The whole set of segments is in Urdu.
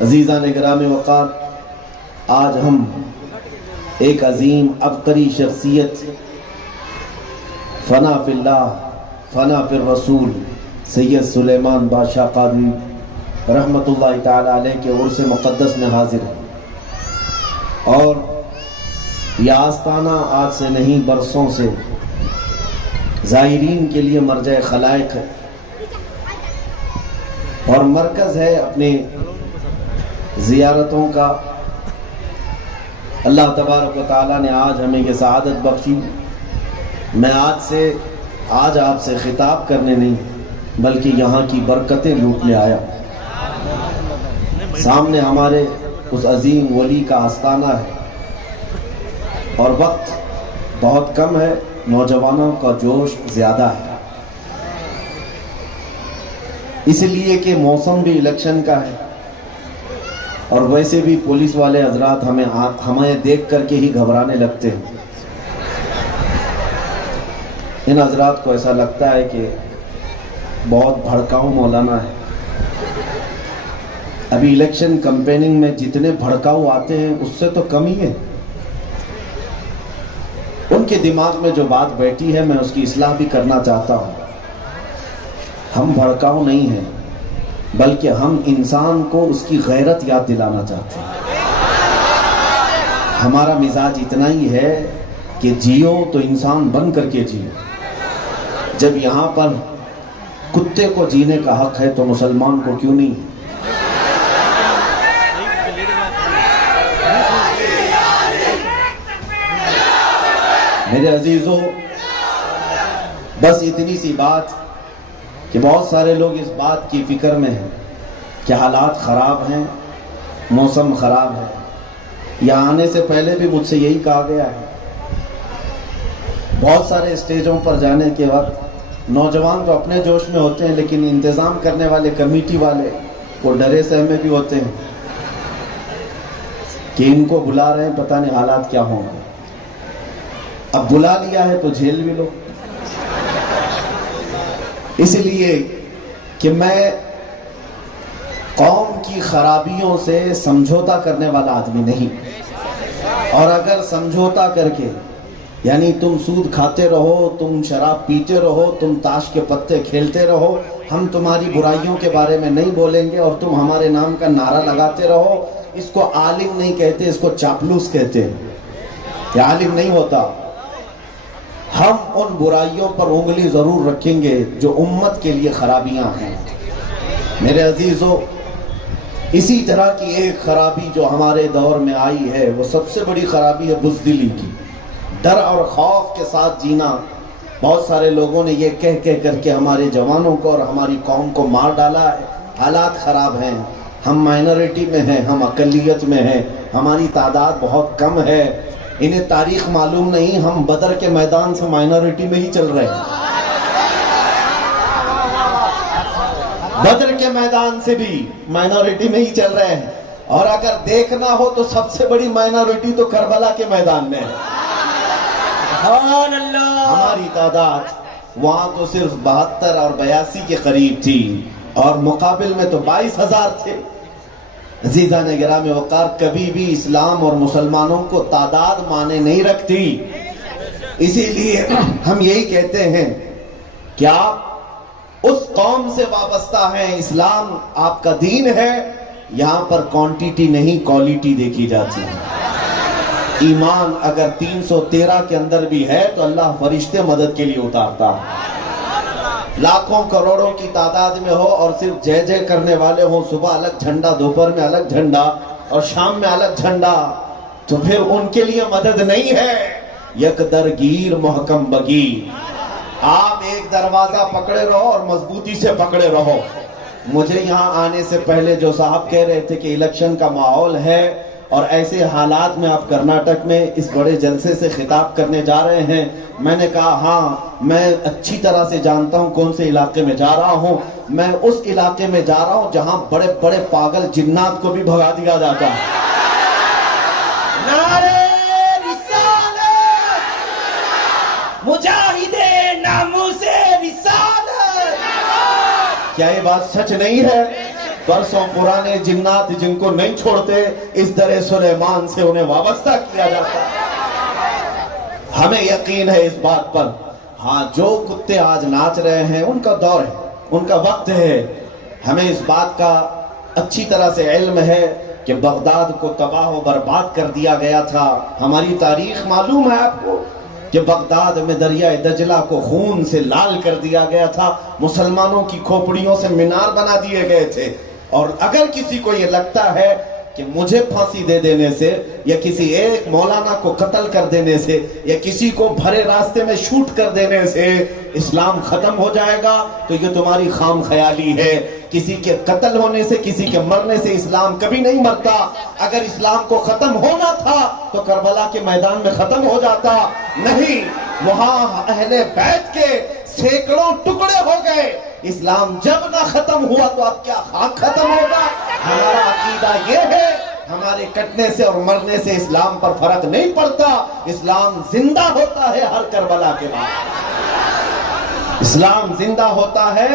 عزیزان گرامی وقار، آج ہم ایک عظیم عبقری شخصیت فنا فی اللہ فنا فی الرسول سید سلیمان بادشاہ قادری رحمت اللہ تعالی علیہ کے عرس مقدس میں حاضر ہے، اور یہ آستانہ آج سے نہیں برسوں سے زائرین کے لیے مرجع خلائق ہے اور مرکز ہے اپنے زیارتوں کا۔ اللہ تبارک و تعالیٰ نے آج ہمیں یہ سعادت بخشی۔ میں آج آپ سے خطاب کرنے نہیں بلکہ یہاں کی برکتیں لوٹنے آیا۔ سامنے ہمارے اس عظیم ولی کا آستانہ ہے اور وقت بہت کم ہے، نوجوانوں کا جوش زیادہ ہے، اس لیے کہ موسم بھی الیکشن کا ہے اور ویسے بھی پولیس والے حضرات ہمیں دیکھ کر کے ہی گھبرانے لگتے ہیں۔ ان حضرات کو ایسا لگتا ہے کہ بہت بھڑکاؤ مولانا ہے۔ ابھی الیکشن کمپیننگ میں جتنے بھڑکاؤ آتے ہیں اس سے تو کم ہی ہے۔ ان کے دماغ میں جو بات بیٹھی ہے میں اس کی اصلاح بھی کرنا چاہتا ہوں۔ ہم بھڑکاؤ نہیں ہیں بلکہ ہم انسان کو اس کی غیرت یاد دلانا چاہتے ہیں۔ ہمارا مزاج اتنا ہی ہے کہ جیو تو انسان بن کر کے جیو۔ جب یہاں پر کتے کو جینے کا حق ہے تو مسلمان کو کیوں نہیں؟ میرے عزیزوں، بس اتنی سی بات کہ بہت سارے لوگ اس بات کی فکر میں ہیں کہ حالات خراب ہیں، موسم خراب ہے۔ یہاں آنے سے پہلے بھی مجھ سے یہی کہا گیا ہے۔ بہت سارے اسٹیجوں پر جانے کے وقت نوجوان تو اپنے جوش میں ہوتے ہیں لیکن انتظام کرنے والے کمیٹی والے وہ ڈرے سہمے بھی ہوتے ہیں کہ ان کو بلا رہے ہیں، پتہ نہیں حالات کیا ہوں گے۔ اب بلا لیا ہے تو جھیل بھی لو۔ اس لیے کہ میں قوم کی خرابیوں سے سمجھوتا کرنے والا آدمی نہیں، اور اگر سمجھوتا کر کے یعنی تم سود کھاتے رہو، تم شراب پیتے رہو، تم تاش کے پتے کھیلتے رہو، ہم تمہاری برائیوں کے بارے میں نہیں بولیں گے اور تم ہمارے نام کا نعرہ لگاتے رہو، اس کو عالم نہیں کہتے، اس کو چاپلوس کہتے ہیں۔ یہ عالم نہیں ہوتا۔ ہم ان برائیوں پر انگلی ضرور رکھیں گے جو امت کے لیے خرابیاں ہیں۔ میرے عزیزوں، اسی طرح کی ایک خرابی جو ہمارے دور میں آئی ہے وہ سب سے بڑی خرابی ہے بزدلی کی، ڈر اور خوف کے ساتھ جینا۔ بہت سارے لوگوں نے یہ کہہ کر کے ہمارے جوانوں کو اور ہماری قوم کو مار ڈالا ہے۔ حالات خراب ہیں، ہم مائنورٹی میں ہیں، ہم اقلیت میں ہیں، ہماری تعداد بہت کم ہے۔ انہیں تاریخ معلوم نہیں، ہم بدر کے میدان سے مائنورٹی میں ہی چل رہے ہیں، بدر کے میدان سے بھی مائنورٹی میں ہی چل رہے ہیں، اور اگر دیکھنا ہو تو سب سے بڑی مائنورٹی تو کربلا کے میدان میں ہے۔ ہماری تعداد وہاں تو صرف 72 اور 82 کے قریب تھی اور مقابل میں تو 22,000 تھے۔ عزیزان گرامی وقار، کبھی بھی اسلام اور مسلمانوں کو تعداد مانے نہیں رکھتی۔ اسی لیے ہم یہی کہتے ہیں کہ آپ اس قوم سے وابستہ ہیں، اسلام آپ کا دین ہے، یہاں پر کوانٹیٹی نہیں کوالٹی دیکھی جاتی ہے۔ ایمان اگر 313 کے اندر بھی ہے تو اللہ فرشتے مدد کے لیے اتارتا ہے۔ لاکھوں کروڑوں کی تعداد میں ہو اور صرف جے جے کرنے والے ہوں، صبح الگ جھنڈا، دوپہر میں الگ جھنڈا اور شام میں الگ جھنڈا، تو پھر ان کے لیے مدد نہیں ہے۔ یک درگیر محکم بگیر، آپ ایک دروازہ پکڑے رہو اور مضبوطی سے پکڑے رہو۔ مجھے یہاں آنے سے پہلے جو صاحب کہہ رہے تھے کہ الیکشن کا ماحول ہے اور ایسے حالات میں آپ کرناٹک میں اس بڑے جلسے سے خطاب کرنے جا رہے ہیں، میں نے کہا ہاں، میں اچھی طرح سے جانتا ہوں کون سے علاقے میں جا رہا ہوں۔ میں اس علاقے میں جا رہا ہوں جہاں بڑے بڑے پاگل جنات کو بھی بھگا دیا جاتا ہے۔ نعرہ رسالت، مجاہد ناموس رسالت، کیا یہ بات سچ نہیں ہے؟ برسوں پرانے جنات جن کو نہیں چھوڑتے اس در سلیمان سے انہیں وابستہ کیا جاتا ہے۔ ہمیں یقین ہے اس بات پر، ہاں جو کتے آج ناچ رہے ہیں ان کا دور ہے، ان کا وقت ہے۔ ہمیں اس بات کا اچھی طرح سے علم ہے کہ بغداد کو تباہ و برباد کر دیا گیا تھا۔ ہماری تاریخ معلوم ہے آپ کو کہ بغداد میں دریائے دجلہ کو خون سے لال کر دیا گیا تھا، مسلمانوں کی کھوپڑیوں سے مینار بنا دیے گئے تھے۔ اور اگر کسی کو یہ لگتا ہے کہ مجھے پھانسی دے دینے سے یا کسی ایک مولانا کو قتل کر دینے سے یا کسی کو بھرے راستے میں شوٹ کر دینے سے اسلام ختم ہو جائے گا تو یہ تمہاری خام خیالی ہے۔ کسی کے قتل ہونے سے، کسی کے مرنے سے اسلام کبھی نہیں مرتا۔ اگر اسلام کو ختم ہونا تھا تو کربلا کے میدان میں ختم ہو جاتا، نہیں، وہاں اہل بیت کے سینکڑوں ٹکڑے ہو گئے۔ اسلام جب نہ ختم ہوا تو اب کیا خاک ختم ہوگا؟ ہمارا عقیدہ یہ ہے، ہمارے کٹنے سے اور مرنے سے اسلام پر فرق نہیں پڑتا۔ اسلام زندہ ہوتا ہے ہر کربلا کے بعد، اسلام زندہ ہوتا ہے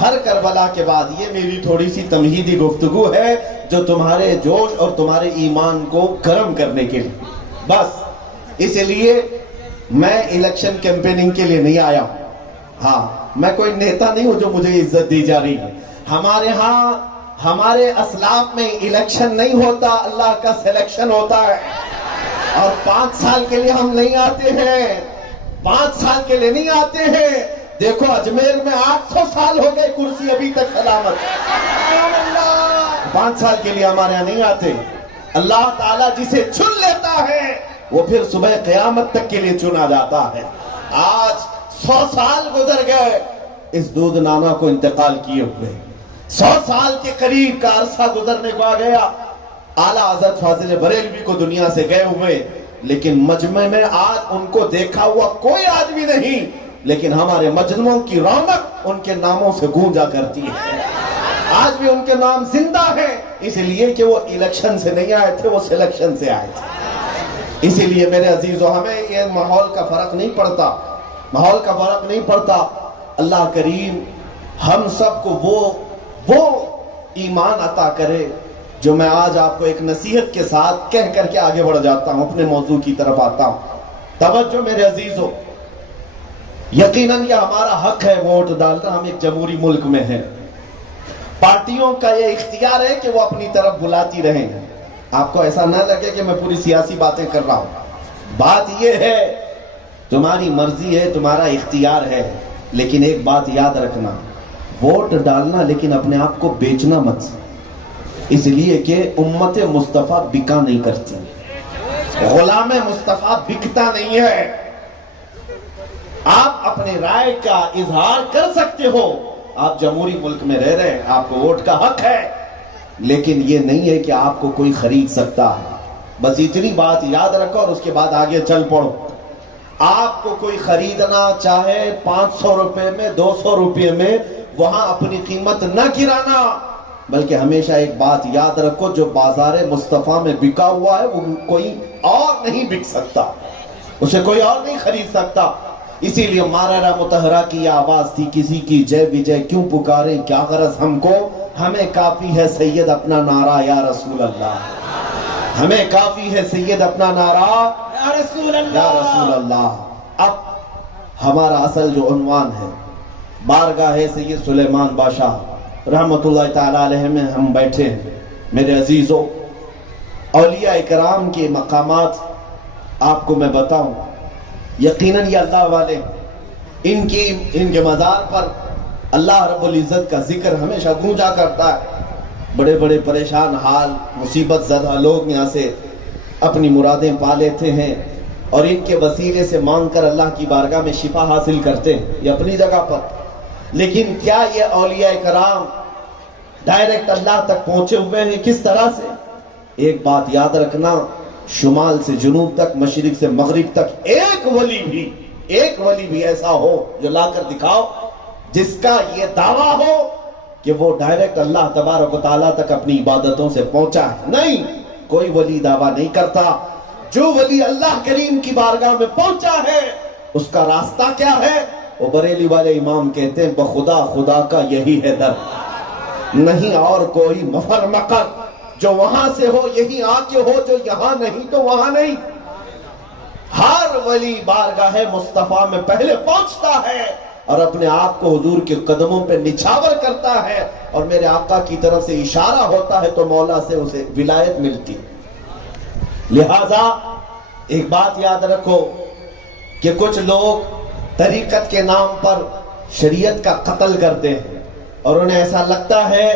ہر کربلا کے بعد۔ یہ میری تھوڑی سی تمہیدی گفتگو ہے جو تمہارے جوش اور تمہارے ایمان کو گرم کرنے کے لیے، بس اس لیے میں الیکشن کیمپیننگ کے لیے نہیں آیا ہوں۔ ہاں، میں کوئی نیتا نہیں ہوں جو مجھے عزت دی جا رہی ہے۔ ہمارے ہاں ہمارے اسلاف میں الیکشن نہیں ہوتا، اللہ کا سلیکشن ہوتا ہے۔ اور 5 سال کے لیے ہم نہیں آتے ہیں، 5 سال کے لیے نہیں آتے ہیں۔ دیکھو اجمیر میں 800 سال ہو گئے، کرسی ابھی تک سلامت۔ 5 سال کے لیے ہمارے یہاں نہیں آتے۔ اللہ تعالیٰ جسے چن لیتا ہے وہ پھر صبح قیامت تک کے لیے چنا جاتا ہے۔ آج 100 سال گزر گئے اس دودھ نانا کو انتقال کیے ہوئے، 100 سال کے قریب کا عرصہ گزرنے کو آ گیا۔ اعلیٰ حضرت فاضل بریلوی کو دنیا سے گئے ہوئے، لیکن مجمع میں آج ان کو دیکھا ہوا کوئی آدمی نہیں، لیکن ہمارے مجمعوں کی رونق ان کے ناموں سے گونجا کرتی ہے۔ آج بھی ان کے نام زندہ ہیں، اس لیے کہ وہ الیکشن سے نہیں آئے تھے، وہ سلیکشن سے آئے تھے۔ اسی لیے میرے عزیزو، ہمیں یہ ماحول کا فرق نہیں پڑتا، ماحول کا فرق نہیں پڑتا۔ اللہ کریم ہم سب کو وہ ایمان عطا کرے جو میں آج آپ کو ایک نصیحت کے ساتھ کہہ کر کے آگے بڑھ جاتا ہوں، اپنے موضوع کی طرف آتا ہوں۔ توجہ میرے عزیزو، یقیناً یہ ہمارا حق ہے ووٹ ڈالنا، ہم ایک جمہوری ملک میں ہیں۔ پارٹیوں کا یہ اختیار ہے کہ وہ اپنی طرف بلاتی رہیں۔ آپ کو ایسا نہ لگے کہ میں پوری سیاسی باتیں کر رہا ہوں، بات یہ ہے تمہاری مرضی ہے، تمہارا اختیار ہے، لیکن ایک بات یاد رکھنا، ووٹ ڈالنا لیکن اپنے آپ کو بیچنا مت، اس لیے کہ امت مصطفیٰ بکا نہیں کرتی، غلام مصطفیٰ بکتا نہیں ہے۔ آپ اپنے رائے کا اظہار کر سکتے ہو، آپ جمہوری ملک میں رہ رہے ہیں، آپ کو ووٹ کا حق ہے، لیکن یہ نہیں ہے کہ آپ کو کوئی خرید سکتا ہے۔ بس اتنی بات یاد رکھو اور اس کے بعد آگے چل پڑو۔ آپ کو کوئی خریدنا چاہے 500 روپے میں، 200 روپے میں، وہاں اپنی قیمت نہ گرانا، بلکہ ہمیشہ ایک بات یاد رکھو، جو بازار مصطفیٰ میں بکا ہوا ہے وہ کوئی اور نہیں بک سکتا، اسے کوئی اور نہیں خرید سکتا۔ اسی لیے مارارا متحرہ کی یہ آواز تھی، کسی کی جے وجے کیوں پکاریں، کیا غرض ہم کو، ہمیں کافی ہے سید اپنا نعرہ یا رسول اللہ، ہمیں کافی ہے سید اپنا نعرہ یا رسول اللہ۔ اب ہمارا اصل جو عنوان ہے، بارگاہ سید سلیمان بادشاہ رحمت اللہ تعالیٰ علیہ میں ہم بیٹھے ہیں۔ میرے عزیزو، اولیاء کرام کے مقامات آپ کو میں بتاؤں، یقیناً یہ اللہ والے، ان کے مزار پر اللہ رب العزت کا ذکر ہمیشہ گونجا کرتا ہے۔ بڑے بڑے پریشان حال، مصیبت زدہ لوگ یہاں سے اپنی مرادیں پا لیتے ہیں اور ان کے وسیلے سے مانگ کر اللہ کی بارگاہ میں شفا حاصل کرتے ہیں، یہ اپنی جگہ پر۔ لیکن کیا یہ اولیاء کرام ڈائریکٹ اللہ تک پہنچے ہوئے ہیں؟ کس طرح سے؟ ایک بات یاد رکھنا، شمال سے جنوب تک، مشرق سے مغرب تک ایک ولی بھی ایسا ہو جو لا کر دکھاؤ جس کا یہ دعویٰ ہو کہ وہ ڈائریکٹ اللہ تبارک و تعالیٰ تک اپنی عبادتوں سے پہنچا ہے؟ نہیں، کوئی ولی دعویٰ نہیں کرتا۔ جو ولی اللہ کریم کی بارگاہ میں پہنچا ہے اس کا راستہ کیا ہے؟ وہ بریلی والے امام کہتے ہیں، بخدا خدا کا یہی ہے در، نہیں اور کوئی مفر مقر، جو وہاں سے ہو یہی آ کے ہو، جو یہاں نہیں تو وہاں نہیں۔ ہر ولی بارگاہ مصطفیٰ میں پہلے پہنچتا ہے اور اپنے آپ کو حضور کے قدموں پہ نچھاور کرتا ہے، اور میرے آقا کی طرف سے اشارہ ہوتا ہے تو مولا سے اسے ولایت ملتی۔ لہذا ایک بات یاد رکھو کہ کچھ لوگ طریقت کے نام پر شریعت کا قتل کرتے ہیں، اور انہیں ایسا لگتا ہے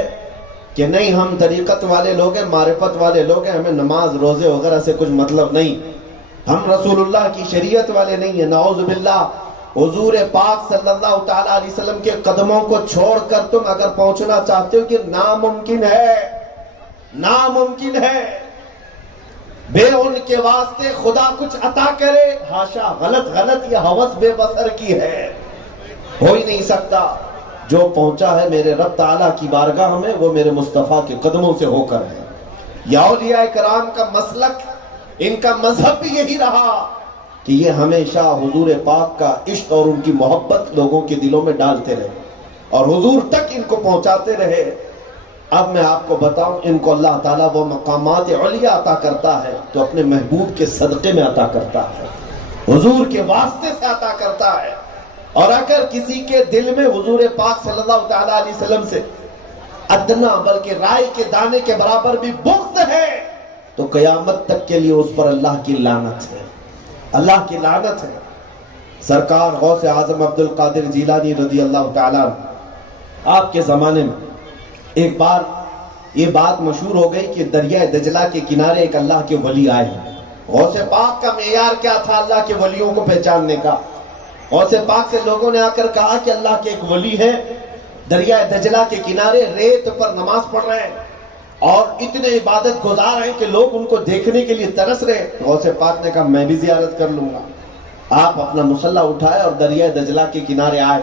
کہ نہیں ہم طریقت والے لوگ ہیں، معرفت والے لوگ ہیں، ہمیں نماز روزے وغیرہ سے کچھ مطلب نہیں، ہم رسول اللہ کی شریعت والے نہیں ہیں۔ نعوذ باللہ، حضور پاک صلی اللہ تعالیٰ علیہ وسلم کے قدموں کو چھوڑ کر تم اگر پہنچنا چاہتے ہو، کہ ناممکن ہے، ناممکن ہے۔ بے ان کے واسطے خدا کچھ عطا کرے، ہاشا، غلط یہ ہوس بے بصر کی ہے، ہو ہی نہیں سکتا۔ جو پہنچا ہے میرے رب تعالیٰ کی بارگاہ میں، وہ میرے مصطفیٰ کے قدموں سے ہو کر ہے۔ یا اولیاء کرام کا مسلک، ان کا مذہب بھی یہی رہا کہ یہ ہمیشہ حضور پاک کا عشق اور ان کی محبت لوگوں کے دلوں میں ڈالتے رہے اور حضور تک ان کو پہنچاتے رہے۔ اب میں آپ کو بتاؤں، ان کو اللہ تعالیٰ وہ مقامات علیہ عطا کرتا ہے تو اپنے محبوب کے صدقے میں عطا کرتا ہے، حضور کے واسطے سے عطا کرتا ہے۔ اور اگر کسی کے دل میں حضور پاک صلی اللہ تعالیٰ علیہ وسلم سے ادنا بلکہ رائے کے دانے کے برابر بھی بغض ہے تو قیامت تک کے لیے اس پر اللہ کی لعنت ہے، اللہ کی لعنت ہے۔ سرکار غوث اعظم عبد القادر جیلانی رضی اللہ تعالیٰ آپ کے زمانے میں ایک بار یہ بات مشہور ہو گئی کہ دریائے دجلہ کے کنارے ایک اللہ کے ولی آئے۔ غوث پاک کا معیار کیا تھا اللہ کے ولیوں کو پہچاننے کا؟ غوث پاک سے لوگوں نے آ کر کہا کہ اللہ کے ایک ولی ہے، دریائے دجلہ کے کنارے ریت پر نماز پڑھ رہے ہیں اور اتنے عبادت گزار ہیں کہ لوگ ان کو دیکھنے کے لیے ترس رہے۔ غوث پاک نے کہا میں بھی زیارت کر لوں گا۔ آپ اپنا مصلی اٹھائے اور دریائے دجلہ کے کنارے آئے۔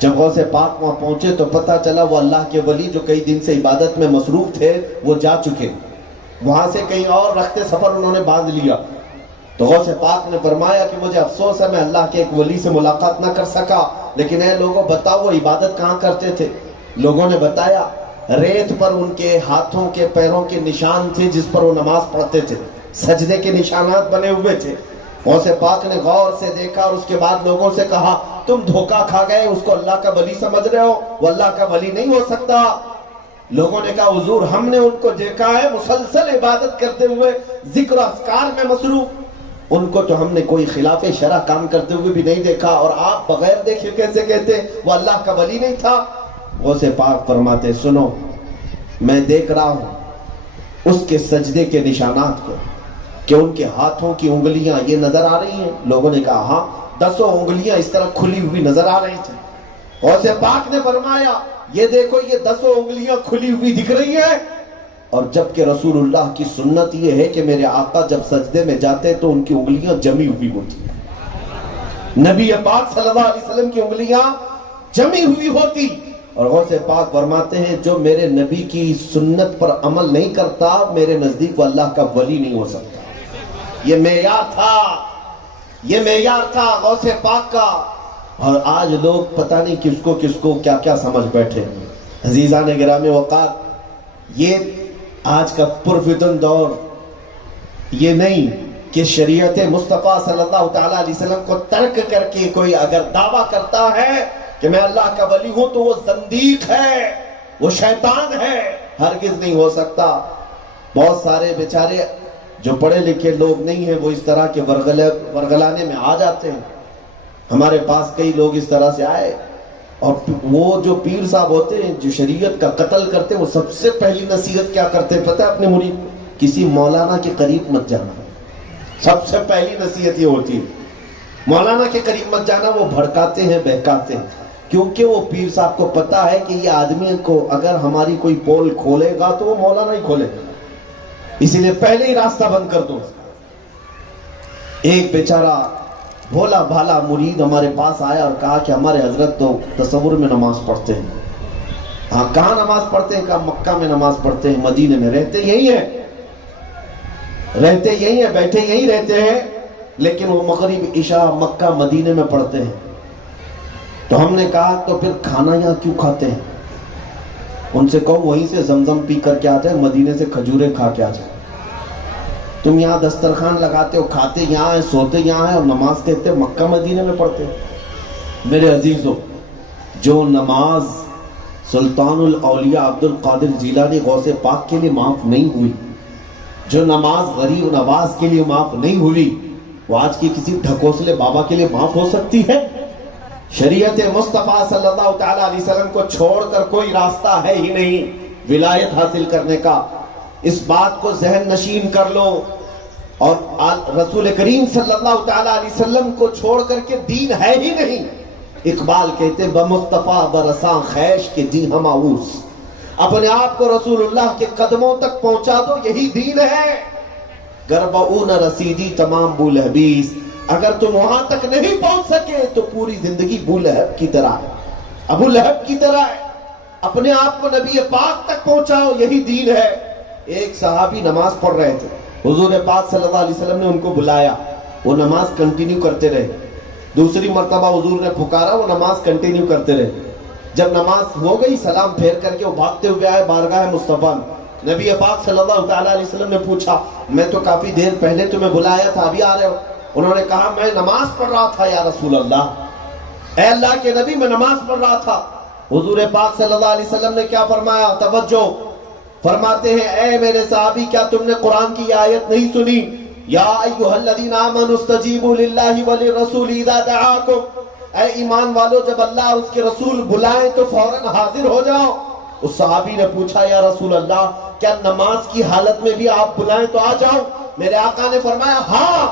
جب غوث پاک وہاں پہنچے تو پتہ چلا وہ اللہ کے ولی جو کئی دن سے عبادت میں مصروف تھے وہ جا چکے، وہاں سے کہیں اور رخت سفر انہوں نے باندھ لیا۔ تو غوث پاک نے فرمایا کہ مجھے افسوس ہے میں اللہ کے ایک ولی سے ملاقات نہ کر سکا، لیکن اے لوگوں بتاؤ وہ عبادت کہاں کرتے تھے؟ لوگوں نے بتایا ریت پر ان کے ہاتھوں کے پیروں کے نشان تھے جس پر وہ نماز پڑھتے تھے، سجدے کے نشانات بنے ہوئے تھے۔ غوث پاک نے غور سے دیکھا اور اس کے بعد لوگوں سے کہا تم دھوکہ کھا گئے، اس کو اللہ کا ولی سمجھ رہے ہو، وہ اللہ کا ولی نہیں ہو سکتا۔ لوگوں نے کہا حضور ہم نے ان کو دیکھا ہے مسلسل عبادت کرتے ہوئے، ذکر و اذکار میں مصروف، ان کو تو ہم نے کوئی خلاف شرع کام کرتے ہوئے بھی نہیں دیکھا، اور آپ بغیر دیکھے کیسے کہتے وہ اللہ کا ولی نہیں تھا؟ غوث پاک فرماتے سنو، میں دیکھ رہا ہوں اس کے سجدے کے نشانات کو کہ ان کے ہاتھوں کی انگلیاں یہ نظر آ رہی ہیں۔ لوگوں نے کہا ہاں 10 انگلیاں اس طرح کھلی ہوئی نظر آ رہی تھی۔ غوث پاک نے فرمایا یہ دیکھو یہ 10 انگلیاں کھلی ہوئی دکھ رہی ہیں، اور جبکہ رسول اللہ کی سنت یہ ہے کہ میرے آقا جب سجدے میں جاتے تو ان کی انگلیاں جمی ہوئی ہوتی، نبی پاک صلی اللہ علیہ وسلم کی انگلیاں جمی ہوئی ہوتی۔ اور غوث پاک فرماتے ہیں جو میرے نبی کی سنت پر عمل نہیں کرتا میرے نزدیک وہ اللہ کا ولی نہیں ہو سکتا۔ یہ معیار تھا، یہ معیار تھا غوث پاک کا، اور آج لوگ پتہ نہیں کس کو کیا کیا سمجھ بیٹھے۔ عزیزان گرامی وقار، یہ آج کا پرفتن دور یہ نہیں کہ شریعت مصطفیٰ صلی اللہ تعالیٰ علیہ وسلم کو ترک کر کے کوئی اگر دعویٰ کرتا ہے کہ میں اللہ کا ولی ہوں تو وہ زندیق ہے، وہ شیطان ہے، ہرگز نہیں ہو سکتا۔ بہت سارے بیچارے جو پڑھے لکھے لوگ نہیں ہیں وہ اس طرح کے ورگلانے میں آ جاتے ہیں۔ ہمارے پاس کئی لوگ اس طرح سے آئے، اور وہ جو پیر صاحب ہوتے ہیں جو شریعت کا قتل کرتے ہیں وہ سب سے پہلی نصیحت کیا کرتے ہیں پتہ ہے اپنے مرید کو؟ کسی مولانا کے قریب مت جانا۔ سب سے پہلی نصیحت یہ ہوتی ہے مولانا کے قریب مت جانا، وہ بھڑکاتے ہیں بہکاتے ہیں، کیونکہ وہ پیر صاحب کو پتا ہے کہ یہ آدمی کو اگر ہماری کوئی پول کھولے گا تو وہ مولانا ہی کھولے گا، اسی لیے پہلے ہی راستہ بند کر دو۔ ایک بیچارہ بھولا بھالا مرید ہمارے پاس آیا اور کہا کہ ہمارے حضرت تو تصور میں نماز پڑھتے ہیں۔ ہاں کہاں نماز پڑھتے ہیں؟ کہا مکہ میں نماز پڑھتے ہیں، مدینے میں رہتے یہی ہیں، بیٹھے یہی رہتے ہیں، لیکن وہ مغرب عشاء مکہ مدینے میں پڑھتے ہیں۔ تو ہم نے کہا تو پھر کھانا یہاں کیوں کھاتے ہیں؟ ان سے کہو وہیں سے زمزم پی کر کے آتے ہیں، مدینے سے کھجوریں کھا کے آ جائیں۔ تم یہاں دسترخوان لگاتے ہو، کھاتے یہاں ہیں، سوتے یہاں ہیں، اور نماز کہتے مکہ مدینے میں پڑھتے ہو۔ میرے عزیزو، جو نماز سلطان الاولیاء عبد القادر جیلانی غوث پاک کے لیے معاف نہیں ہوئی، جو نماز غریب نواز کے لیے معاف نہیں ہوئی، وہ آج کی کسی ڈھکوسلے بابا کے لیے معاف ہو سکتی ہے؟ شریعت مصطفیٰ صلی اللہ تعالیٰ علیہ وسلم کو چھوڑ کر کوئی راستہ ہے ہی نہیں ولایت حاصل کرنے کا۔ اس بات کو ذہن نشین کر لو، اور رسول کریم صلی اللہ تعالیٰ علیہ وسلم کو چھوڑ کر کے دین ہے ہی نہیں۔ اقبال کہتے بمصطفیٰ برساں خیش کے جی ہم آؤس، اپنے آپ کو رسول اللہ کے قدموں تک پہنچا دو، یہی دین ہے۔ گربعون رسیدی تمام بولہبیس، اگر تم وہاں تک نہیں پہنچ سکے تو پوری زندگی بولہب کی طرح ہے، ابو لہب کی طرح ہے۔ اپنے آپ کو نبی پاک تک پہنچاؤ، یہی دین ہے۔ ایک صحابی نماز پڑھ رہے تھے، حضور پاک صلی اللہ علیہ وسلم نے ان کو بلایا، وہ نماز کنٹینیو کرتے رہے۔ دوسری مرتبہ حضور نے پکارا، وہ نماز کنٹینیو کرتے رہے۔ جب نماز ہو گئی، سلام پھیر کر کے وہ بھاگتے ہوئے آئے بارگاہ مصطفیٰ میں۔ نبی پاک صلی اللہ تعالیٰ علیہ وسلم نے پوچھا، میں تو کافی دیر پہلے تمہیں بلایا تھا، ابھی آ رہے ہو؟ انہوں نے کہا، میں نماز پڑھ رہا تھا یا رسول اللہ، اے اللہ کے نبی میں نماز پڑھ رہا تھا۔ حضور پاک صلی اللہ علیہ وسلم نے کیا فرمایا؟ توجہ، فرماتے ہیں، اے میرے صحابی، کیا تم نے قرآن کی آیت نہیں سنی؟ یا ایھا الذین آمنوا استجیبوا للہ وللرسول اذا دعاکم، اے ایمان والو، جب اللہ اس کے رسول بلائیں تو فوراً حاضر ہو جاؤ۔ اس صحابی نے پوچھا، یا رسول اللہ، کیا نماز کی حالت میں بھی آپ بلائیں تو آ جاؤ؟ میرے آقا نے فرمایا، ہاں،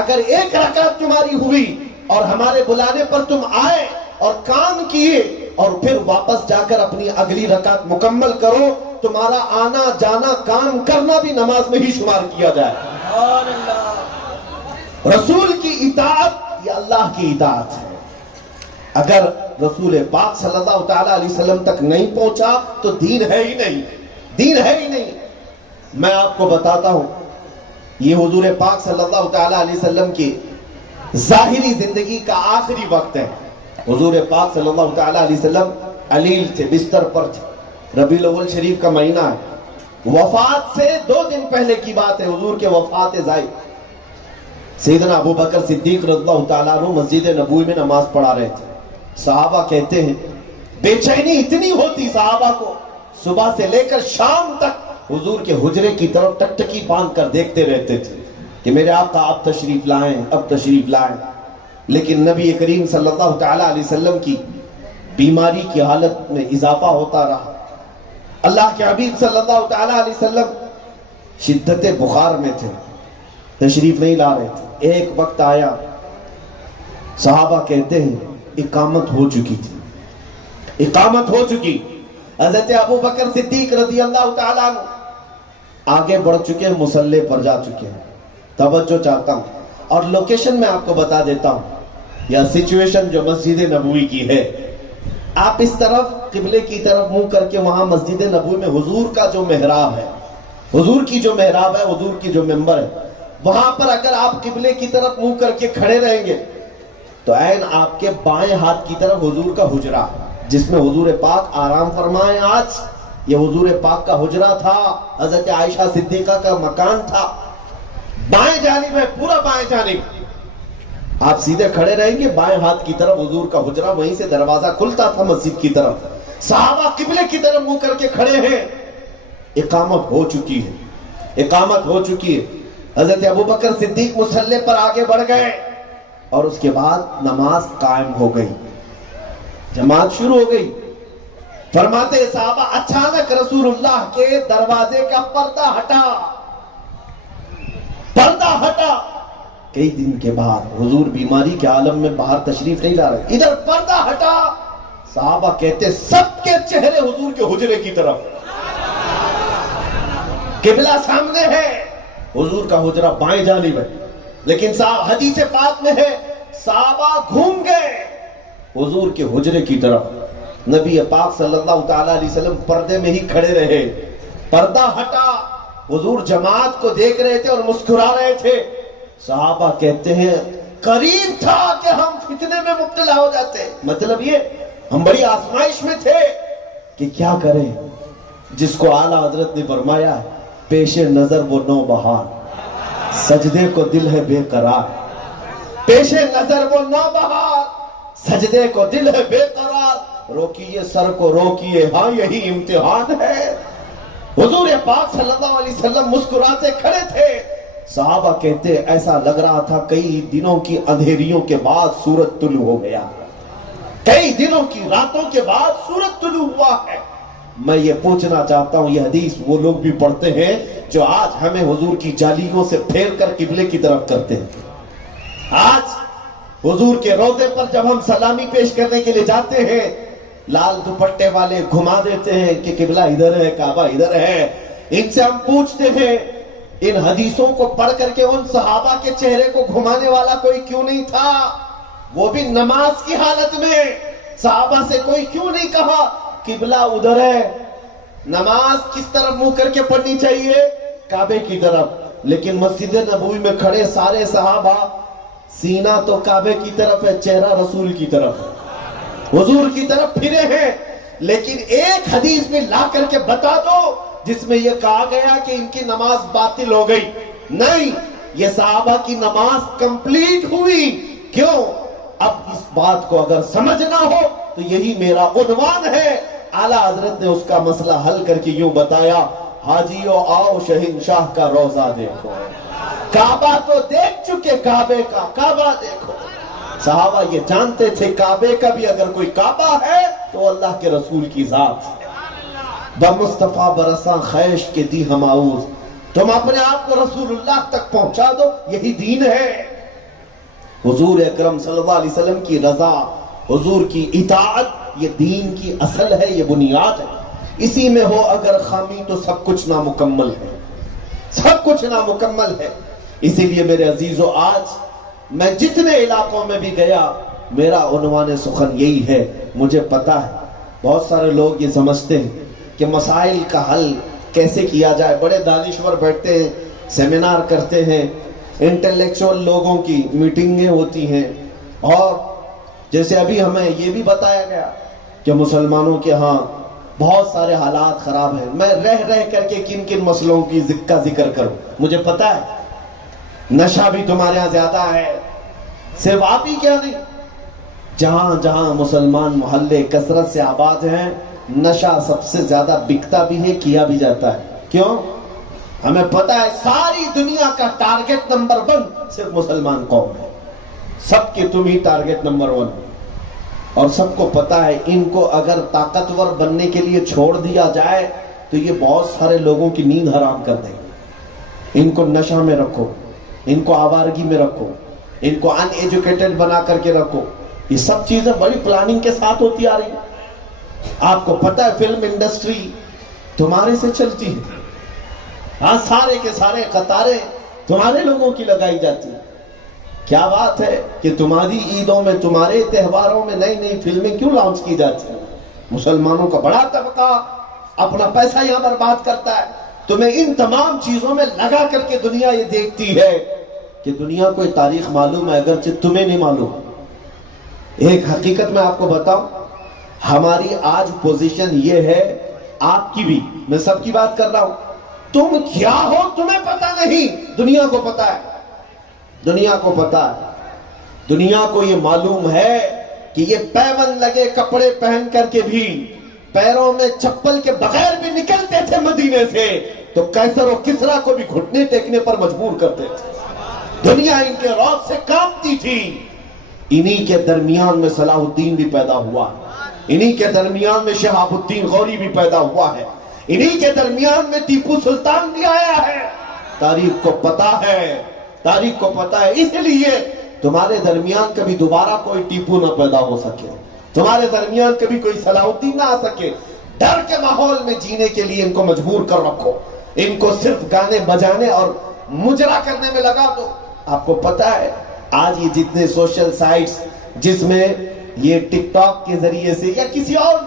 اگر ایک رکعت تمہاری ہوئی اور ہمارے بلانے پر تم آئے اور کام کیے اور پھر واپس جا کر اپنی اگلی رکعت مکمل کرو، تمہارا آنا جانا کام کرنا بھی نماز میں ہی شمار کیا جائے۔ رسول کی اطاعت یہ اللہ کی اطاعت ہے۔ اگر رسول پاک صلی اللہ تعالیٰ علیہ وسلم تک نہیں پہنچا تو دین ہے ہی نہیں، دین ہے ہی نہیں۔ میں آپ کو بتاتا ہوں، یہ حضور پاک صلی اللہ تعالیٰ علیہ وسلم کی ظاہری زندگی کا آخری وقت ہے۔ حضور پاک صلی اللہ تعالیٰ علیہ وسلم علیل تھے، بستر پر تھے، ربیع الاول شریف کا مہینہ ہے، وفات سے 2 دن پہلے کی بات ہے، حضور کے وفات ظاہر۔ سیدنا ابو بکر صدیق رضی اللہ تعالیٰ عنہ مسجد نبوی میں نماز پڑھا رہے تھے۔ صحابہ کہتے ہیں بے چینی اتنی ہوتی صحابہ کو، صبح سے لے کر شام تک حضور کے حجرے کی طرف ٹکٹکی باندھ کر دیکھتے رہتے تھے کہ میرے آقا اب تشریف لائیں، اب تشریف لائیں۔ لیکن نبی کریم صلی اللہ تعالیٰ علیہ وسلم کی بیماری کی حالت میں اضافہ ہوتا رہا۔ اللہ کے حبیب صلی اللہ تعالیٰ علیہ وسلم شدت بخار میں تھے، تشریف نہیں لا رہے تھے۔ ایک وقت آیا، صحابہ کہتے ہیں اقامت ہو چکی تھی، اقامت ہو چکی۔ حضرت ابو بکر صدیق رضی اللہ تعالیٰ عنہ آگے بڑھ چکے ہیں، مصلی پر جا چکے ہیں۔ توجہ چاہتا ہوں، اور لوکیشن میں آپ کو بتا دیتا ہوں، یا سچویشن جو مسجد نبوی کی ہے۔ آپ اس طرف قبلے کی طرف منہ کر کے، وہاں مسجد نبوی میں حضور کا جو محراب ہے، حضور کی جو محراب ہے، حضور کی جو منبر ہے، وہاں پر اگر آپ قبلے کی طرف منہ کر کے کھڑے رہیں گے تو عین آپ کے بائیں ہاتھ کی طرف حضور کا حجرہ، جس میں حضور پاک آرام فرمائیں۔ آج یہ حضور پاک کا حجرہ تھا، حضرت عائشہ صدیقہ کا مکان تھا، بائیں جانب ہے، پورا بائیں جانب۔ آپ سیدھے کھڑے رہیں گے، بائیں ہاتھ کی طرف حضور کا حجرہ، وہیں سے دروازہ کھلتا تھا مسجد کی طرف۔ صحابہ قبلے کی طرف منہ کر کے کھڑے ہیں، اقامت ہو چکی ہے، اقامت ہو چکی ہے۔ حضرت ابوبکر صدیق مصلی پر آگے بڑھ گئے، اور اس کے بعد نماز قائم ہو گئی، جماعت شروع ہو گئی۔ فرماتے صحابہ، اچانک رسول اللہ کے دروازے کا پردہ ہٹا، پردہ ہٹا۔ کئی دن کے بعد حضور بیماری کے عالم میں باہر تشریف نہیں لا رہے، ادھر پردہ ہٹا۔ صحابہ کہتے سب کے چہرے حضور کے حجرے کی طرف، قبلہ سامنے ہے، حضور کا حجرہ بائیں جانب ہے، لیکن حدیث پاک میں ہے صحابہ گھوم گئے حضور کے حجرے کی طرف۔ نبی پاک صلی اللہ تعالیٰ علیہ وسلم پردے میں ہی کھڑے رہے، پردہ ہٹا، حضور جماعت کو دیکھ رہے تھے اور مسکرا رہے تھے۔ صحابہ کہتے ہیں قریب تھا کہ ہم فتنے میں مبتلا ہو جاتے، مطلب یہ ہم بڑی آزمائش میں تھے کہ کیا کریں، جس کو اعلیٰ حضرت نے فرمایا پیش نظر وہ نوبہار، سجدے کو دل ہے بے قرار، پیش نظر وہ نوبہار، سجدے کو دل ہے بے قرار، روکیے سر کو روکیے، ہاں یہی امتحان ہے۔ حضور پاک صلی اللہ علیہ وسلم مسکراتے کھڑے تھے، صحابہ کہتے ایسا لگ رہا تھا کئی دنوں کی اندھیریوں کے بعد سورج طلوع ہو گیا، کئی دنوں کی راتوں کے بعد سورج طلوع ہوا ہے۔ میں یہ پوچھنا چاہتا ہوں، یہ حدیث وہ لوگ بھی پڑھتے ہیں جو آج ہمیں حضور کی جالیوں سے پھیر کر قبلے کی طرف کرتے ہیں۔ آج حضور کے روضے پر جب ہم سلامی پیش کرنے کے لیے جاتے ہیں، لال دوپٹے والے گھما دیتے ہیں کہ قبلہ ادھر ہے، کعبہ ادھر ہے۔ ان سے ہم پوچھتے ہیں ان حدیثوں کو پڑھ کر کے ان صحابہ کے چہرے کو گھمانے والا کوئی کیوں نہیں تھا؟ وہ بھی نماز کی حالت میں صحابہ سے کوئی کیوں نہیں کہا قبلہ ادھر ہے، نماز کس طرف منہ کر کے پڑھنی چاہیے؟ کعبے کی طرف۔ لیکن مسجد نبوی میں کھڑے سارے صحابہ سینہ تو کعبے کی طرف ہے، چہرہ رسول کی طرف ہے، حضور کی طرف پھرے ہیں۔ لیکن ایک حدیث میں لا کر کے بتا دو جس میں یہ کہا گیا کہ ان کی نماز باطل ہو گئی۔ نہیں، یہ صحابہ کی نماز کمپلیٹ ہوئی۔ کیوں؟ اب اس بات کو اگر سمجھنا ہو تو یہی میرا عنوان ہے۔ اعلیٰ حضرت نے اس کا مسئلہ حل کر کے یوں بتایا، حاجیو آؤ شہنشاہ کا روضہ دیکھو، کعبہ تو دیکھ چکے، کعبے کا کعبہ دیکھو۔ صحابہ یہ جانتے تھے کعبے کا بھی اگر کوئی کعبہ ہے تو اللہ کے رسول کی ذات ہے۔ بمصطفیٰ برساں خیش کے دی ہماؤز، تم اپنے آپ کو رسول اللہ تک پہنچا دو، یہی دین ہے۔ حضور اکرم صلی اللہ علیہ وسلم کی رضا، حضور کی اطاعت، یہ دین کی اصل ہے، یہ بنیاد ہے۔ اسی میں ہو اگر خامی تو سب کچھ نامکمل ہے، سب کچھ نامکمل ہے۔ اسی لیے میرے عزیزو، آج میں جتنے علاقوں میں بھی گیا میرا عنوان سخن یہی ہے۔ مجھے پتا ہے بہت سارے لوگ یہ سمجھتے ہیں کہ مسائل کا حل کیسے کیا جائے، بڑے دانشور بیٹھتے ہیں، سیمینار کرتے ہیں، انٹلیکچوئل لوگوں کی میٹنگیں ہوتی ہیں، اور جیسے ابھی ہمیں یہ بھی بتایا گیا کہ مسلمانوں کے ہاں بہت سارے حالات خراب ہیں۔ میں رہ کر کے کن کن مسئلوں کی ذکر کروں؟ مجھے پتا ہے نشہ بھی تمہارے ہاں زیادہ ہے، صرف آپ ہی کیا نہیں، جہاں جہاں مسلمان محلے کثرت سے آباد ہیں نشہ سب سے زیادہ بکتا بھی ہے، کیا بھی جاتا ہے۔ کیوں؟ ہمیں پتا ہے ساری دنیا کا ٹارگٹ نمبر 1 صرف مسلمان قوم ہے، سب کے تم ہی ٹارگٹ نمبر 1، اور سب کو پتا ہے ان کو اگر طاقتور بننے کے لیے چھوڑ دیا جائے تو یہ بہت سارے لوگوں کی نیند حرام کر دیں گے۔ ان کو نشہ میں رکھو، ان کو آوارگی میں رکھو، ان کو ان ایجوکیٹڈ بنا کر کے رکھو، یہ سب چیزیں بڑی پلاننگ کے ساتھ ہوتی آ رہی ہیں۔ آپ کو پتا ہے فلم انڈسٹری تمہارے سے چلتی ہے، ہاں سارے کے سارے قطاریں تمہارے لوگوں کی لگائی جاتی ہیں۔ کیا بات ہے کہ تمہاری عیدوں میں، تمہارے تہواروں میں نئی نئی فلمیں کیوں لانچ کی جاتی ہیں؟ مسلمانوں کا بڑا طبقہ اپنا پیسہ یہاں برباد کرتا ہے۔ تمہیں ان تمام چیزوں میں لگا کر کے دنیا یہ دیکھتی ہے کہ دنیا کو تاریخ معلوم ہے اگرچہ تمہیں نہیں معلوم۔ ایک حقیقت میں آپ کو بتاؤں، ہماری آج پوزیشن یہ ہے، آپ کی بھی، میں سب کی بات کر رہا ہوں، تم کیا ہو تمہیں پتا نہیں، دنیا کو پتا ہے، دنیا کو پتا ہے، دنیا کو یہ معلوم ہے کہ یہ پیون لگے کپڑے پہن کر کے بھی، پیروں میں چپل کے بغیر بھی نکلتے تھے مدینے سے تو قیصر و کسریٰ کو بھی گھٹنے ٹیکنے پر مجبور کرتے تھے۔ دنیا ان کے رعب سے کانپتی تھی۔ انہی کے درمیان میں صلاح الدین بھی پیدا ہوا، انہی کے درمیان میں شہاب الدین غوری بھی پیدا ہوا ہے، انہی کے درمیان میں ٹیپو سلطان بھی آیا ہے۔ تاریخ کو پتا ہے، تاریخ کو پتا ہے، اس لیے تمہارے درمیان کبھی دوبارہ کوئی ٹیپو نہ پیدا ہو سکے، تمہارے درمیان کبھی کوئی صلاح الدین نہ آ سکے۔ ڈر کے ماحول میں جینے کے لیے ان کو مجبور کر رکھو، ان کو صرف گانے بجانے اور مجرا کرنے میں لگا دو۔ آپ کو پتا ہے آج یہ جتنے سوشل سائٹس جس میں یہ ٹک ٹاک کے ذریعے سے یا کسی اور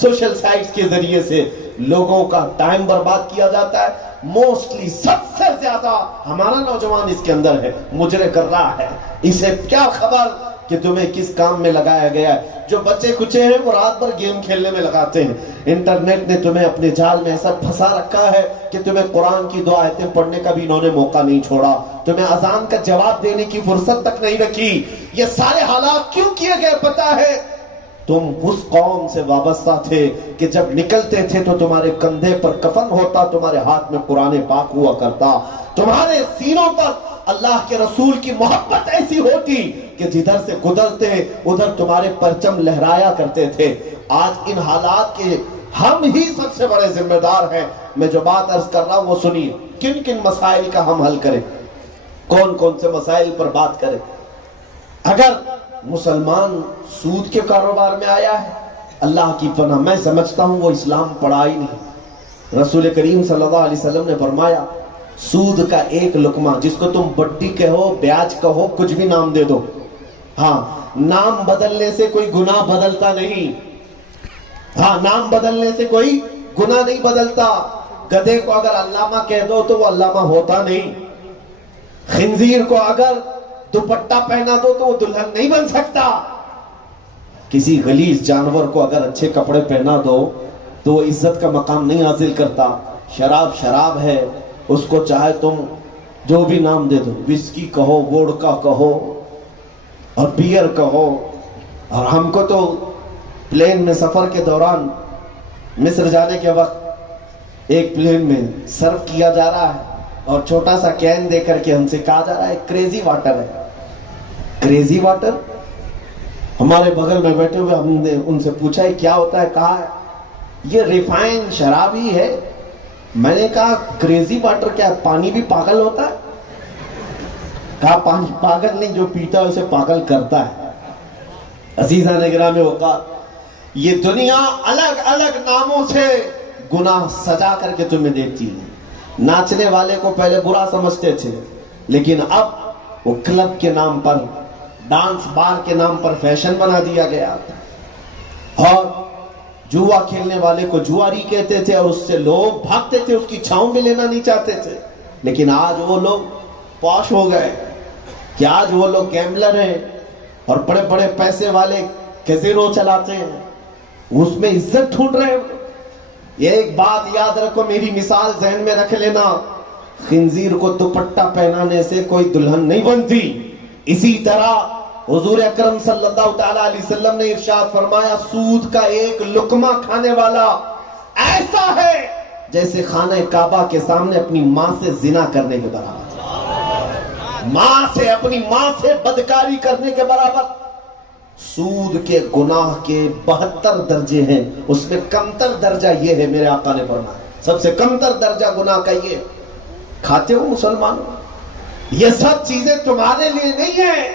سوشل سائٹس کے ذریعے سے لوگوں کا ٹائم برباد کیا جاتا ہے، موسٹلی سب سے زیادہ ہمارا نوجوان اس کے اندر ہے، مجرے کر رہا ہے۔ اسے کیا خبر کہ تمہیں کس کام میں لگایا گیا ہے. جو بچے کچے ہیں وہ رات بھر گیم کھیلنے میں لگاتے ہیں. انٹرنیٹ نے تمہیں اپنے جال میں ایسا پھنسا رکھا ہے کہ تمہیں قرآن کی 2 آیتیں پڑھنے کا بھی انہوں نے موقع نہیں چھوڑا, تمہیں اذان کا جواب دینے کی فرصت تک نہیں رکھی. یہ سارے حالات کیوں کیے گئے پتہ ہے؟ تم اس قوم سے وابستہ تھے کہ جب نکلتے تھے تو تمہارے کندھے پر کفن ہوتا, تمہارے ہاتھ میں قرآن پاک ہوا کرتا, تمہارے سینوں پر اللہ کے رسول کی محبت ایسی ہوتی کہ جدھر سے گزرتے ادھر تمہارے پرچم لہرایا کرتے تھے. آج ان حالات کے ہم ہی سب سے بڑے ذمہ دار ہیں. میں جو بات عرض کر رہا ہوں وہ سنیے. کن کن مسائل کا ہم حل کریں, کون کون سے مسائل پر بات کریں. اگر مسلمان سود کے کاروبار میں آیا ہے, اللہ کی پناہ میں سمجھتا ہوں وہ اسلام پڑھا ہی نہیں. رسول کریم صلی اللہ علیہ وسلم نے فرمایا سود کا ایک لقمہ, جس کو تم بڈی کہو, بیاج کہو, کچھ بھی نام دے دو, ہاں نام بدلنے سے کوئی گناہ بدلتا نہیں. ہاں نام بدلنے سے کوئی گناہ نہیں بدلتا. گدھے کو اگر علامہ کہہ دو تو وہ علامہ ہوتا نہیں. خنزیر کو اگر دوپٹہ پہنا دو تو وہ دلہن نہیں بن سکتا. کسی غلیظ جانور کو اگر اچھے کپڑے پہنا دو تو وہ عزت کا مقام نہیں حاصل کرتا. شراب شراب ہے, اس کو چاہے تم جو بھی نام دے دو, وسکی کہو, ووڈکا کہو اور بیئر کہو. اور ہم کو تو پلین میں سفر کے دوران مصر جانے کے وقت ایک پلین میں سرو کیا جا رہا ہے اور چھوٹا سا کین دے کر کے ہم سے کہا جا رہا ہے کریزی واٹر ہے. Crazy water. ہمارے بغل میں بیٹھے ہوئے ہم نے ان سے پوچھا ہے کیا ہوتا ہے, کہا ہے یہ ریفائن شراب ہی ہے. میں نے کہا کریزی واٹر کیا ہے, پانی بھی پاگل ہوتا ہے؟ کہا پانی پاگل نہیں, جو پیتا ہے اسے پاگل کرتا ہے. عزیزان گرامی اوقات, یہ دنیا الگ الگ ناموں سے گناہ سجا کر کے تمہیں دیتی ہے. ناچنے والے کو پہلے برا سمجھتے تھے, لیکن اب وہ کلب کے نام پر, ڈانس بار کے نام پر فیشن بنا دیا گیا. اور جوا کھیلنے والے کو جواری کہتے تھے اور اس سے لوگ بھاگتے تھے, اس کی چھاؤں میں لینا نہیں چاہتے تھے. لیکن آج وہ لوگ پوش ہو گئے کہ آج وہ لوگ گیمبلر ہیں اور بڑے بڑے پیسے والے کیزینو چلاتے ہیں, اس میں عزت ڈھونڈ رہے ہیں. ایک بات یاد رکھو, میری مثال ذہن میں رکھ لینا, خنزیر کو دوپٹہ پہنانے سے کوئی دلہن نہیں بنتی. اسی طرح حضور اکرم صلی اللہ تعالی علیہ وسلم نے ارشاد فرمایا سود کا ایک لقمہ کھانے والا ایسا ہے جیسے خانہ کعبہ کے سامنے اپنی ماں سے زنا کرنے کے برابر, ماں سے, اپنی ماں سے بدکاری کرنے کے برابر. سود کے گناہ کے 72 درجے ہیں, اس میں کمتر درجہ یہ ہے, میرے آقا نے فرمایا سب سے کمتر درجہ گناہ کا یہ. کھاتے ہو مسلمانوں, یہ سب چیزیں تمہارے لیے نہیں ہیں.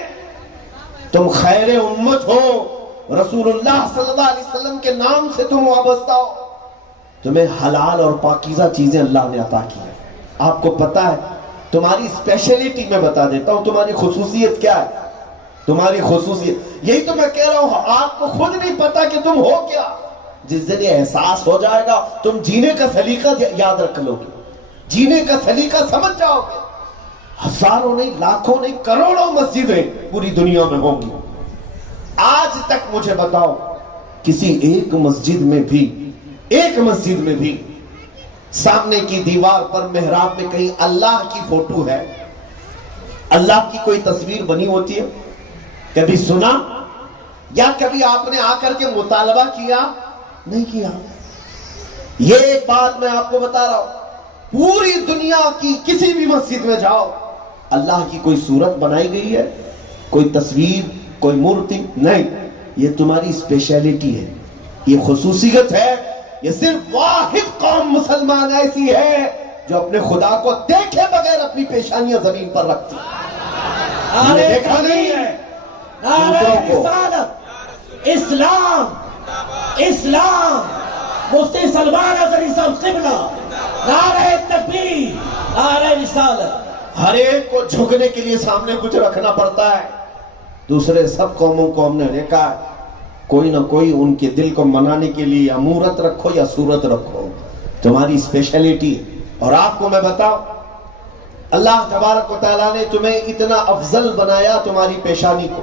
تم خیر امت ہو, رسول اللہ صلی اللہ علیہ وسلم کے نام سے تم وابستہ ہو. تمہیں حلال اور پاکیزہ چیزیں اللہ نے عطا کی ہے. آپ کو پتا ہے تمہاری اسپیشلٹی میں بتا دیتا ہوں, تمہاری خصوصیت کیا ہے. تمہاری خصوصیت یہی تو میں کہہ رہا ہوں, آپ کو خود نہیں پتا کہ تم ہو کیا. جس دن یہ احساس ہو جائے گا تم جینے کا سلیقہ یاد رکھ لو گے, جینے کا سلیقہ سمجھ جاؤ گے. ہزاروں نہیں, لاکھوں نہیں, کروڑوں مسجدیں پوری دنیا میں ہوں گی. آج تک مجھے بتاؤ کسی ایک مسجد میں بھی سامنے کی دیوار پر محراب میں کہیں اللہ کی فوٹو ہے, اللہ کی کوئی تصویر بنی ہوتی ہے؟ کبھی سنا یا کبھی آپ نے آ کر کے مطالبہ کیا؟ نہیں کیا. یہ ایک بات میں آپ کو بتا رہا ہوں, پوری دنیا کی کسی بھی مسجد میں جاؤ, اللہ کی کوئی صورت بنائی گئی ہے, کوئی تصویر, کوئی مورتی نہیں. یہ تمہاری اسپیشلٹی ہے, یہ خصوصیت ہے. یہ صرف واحد قوم مسلمان ایسی ہے جو اپنے خدا کو دیکھے بغیر اپنی پیشانیاں زمین پر رکھتی. دیکھا نہیں ہے. اسلام اسلام مفتی سلمان اظہری صاحب قبلہ, نعرہ تکبیر, نعرہ رسالت. ہر ایک کو جھکنے کے لیے سامنے کچھ رکھنا پڑتا ہے. دوسرے سب قوموں کو ہم نے دیکھا ہے, کوئی نہ کوئی ان کے دل کو منانے کے لیے یا مورت رکھو یا صورت رکھو. تمہاری اسپیشلٹی. اور آپ کو میں بتاؤں, اللہ تبارک و تعالیٰ نے تمہیں اتنا افضل بنایا تمہاری پیشانی کو.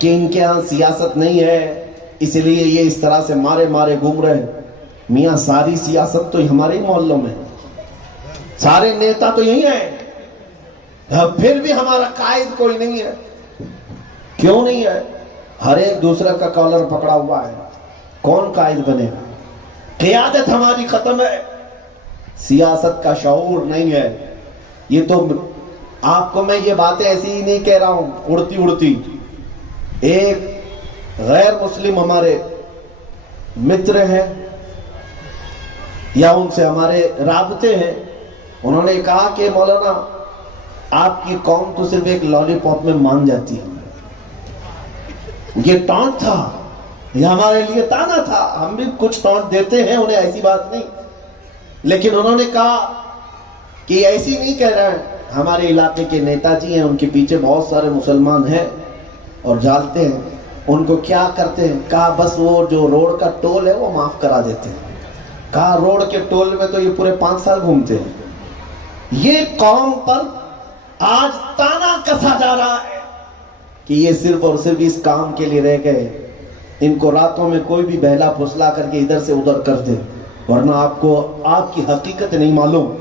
کہ ان کے ہاں سیاست نہیں ہے اس لیے یہ اس طرح سے مارے مارے گھوم رہے ہیں۔ میاں ساری سیاست تو ہمارے ہی محلوں میں، سارے نیتا تو یہی ہیں، پھر بھی ہمارا قائد کوئی نہیں ہے۔ کیوں نہیں ہے؟ ہر ایک دوسرے کا کالر پکڑا ہوا ہے، کون قائد بنے گا؟ قیادت ہماری ختم ہے، سیاست کا شعور نہیں ہے۔ یہ تو آپ کو میں یہ باتیں ایسی ہی نہیں کہہ رہا ہوں اڑتی اڑتی۔ ایک غیر مسلم ہمارے متر ہیں یا ان سے ہمارے رابطے ہیں، انہوں نے کہا کہ مولانا آپ کی قوم تو صرف ایک لالی پاپ میں مان جاتی ہے۔ یہ ٹانٹ تھا، یہ ہمارے لیے تانا تھا، ہم بھی کچھ ٹانٹ دیتے ہیں انہیں، ایسی بات نہیں، لیکن انہوں نے کہا کہ یہ ایسی نہیں کہہ رہے ہیں، ہمارے علاقے کے نیتا جی ہیں، ان کے پیچھے بہت سارے مسلمان ہیں اور جانتے ہیں ان کو کیا کرتے ہیں۔ کہا بس وہ جو روڈ کا ٹول ہے وہ معاف کرا دیتے ہیں۔ کہا روڈ کے ٹول میں تو یہ پورے 5 سال گھومتے ہیں۔ یہ قوم پر آج تانا کسا جا رہا ہے کہ یہ صرف اور صرف اس کام کے لیے رہ گئے، ان کو راتوں میں کوئی بھی بہلا پھسلا کر کے ادھر سے ادھر کر دے، ورنہ آپ کو آپ کی حقیقت نہیں معلوم۔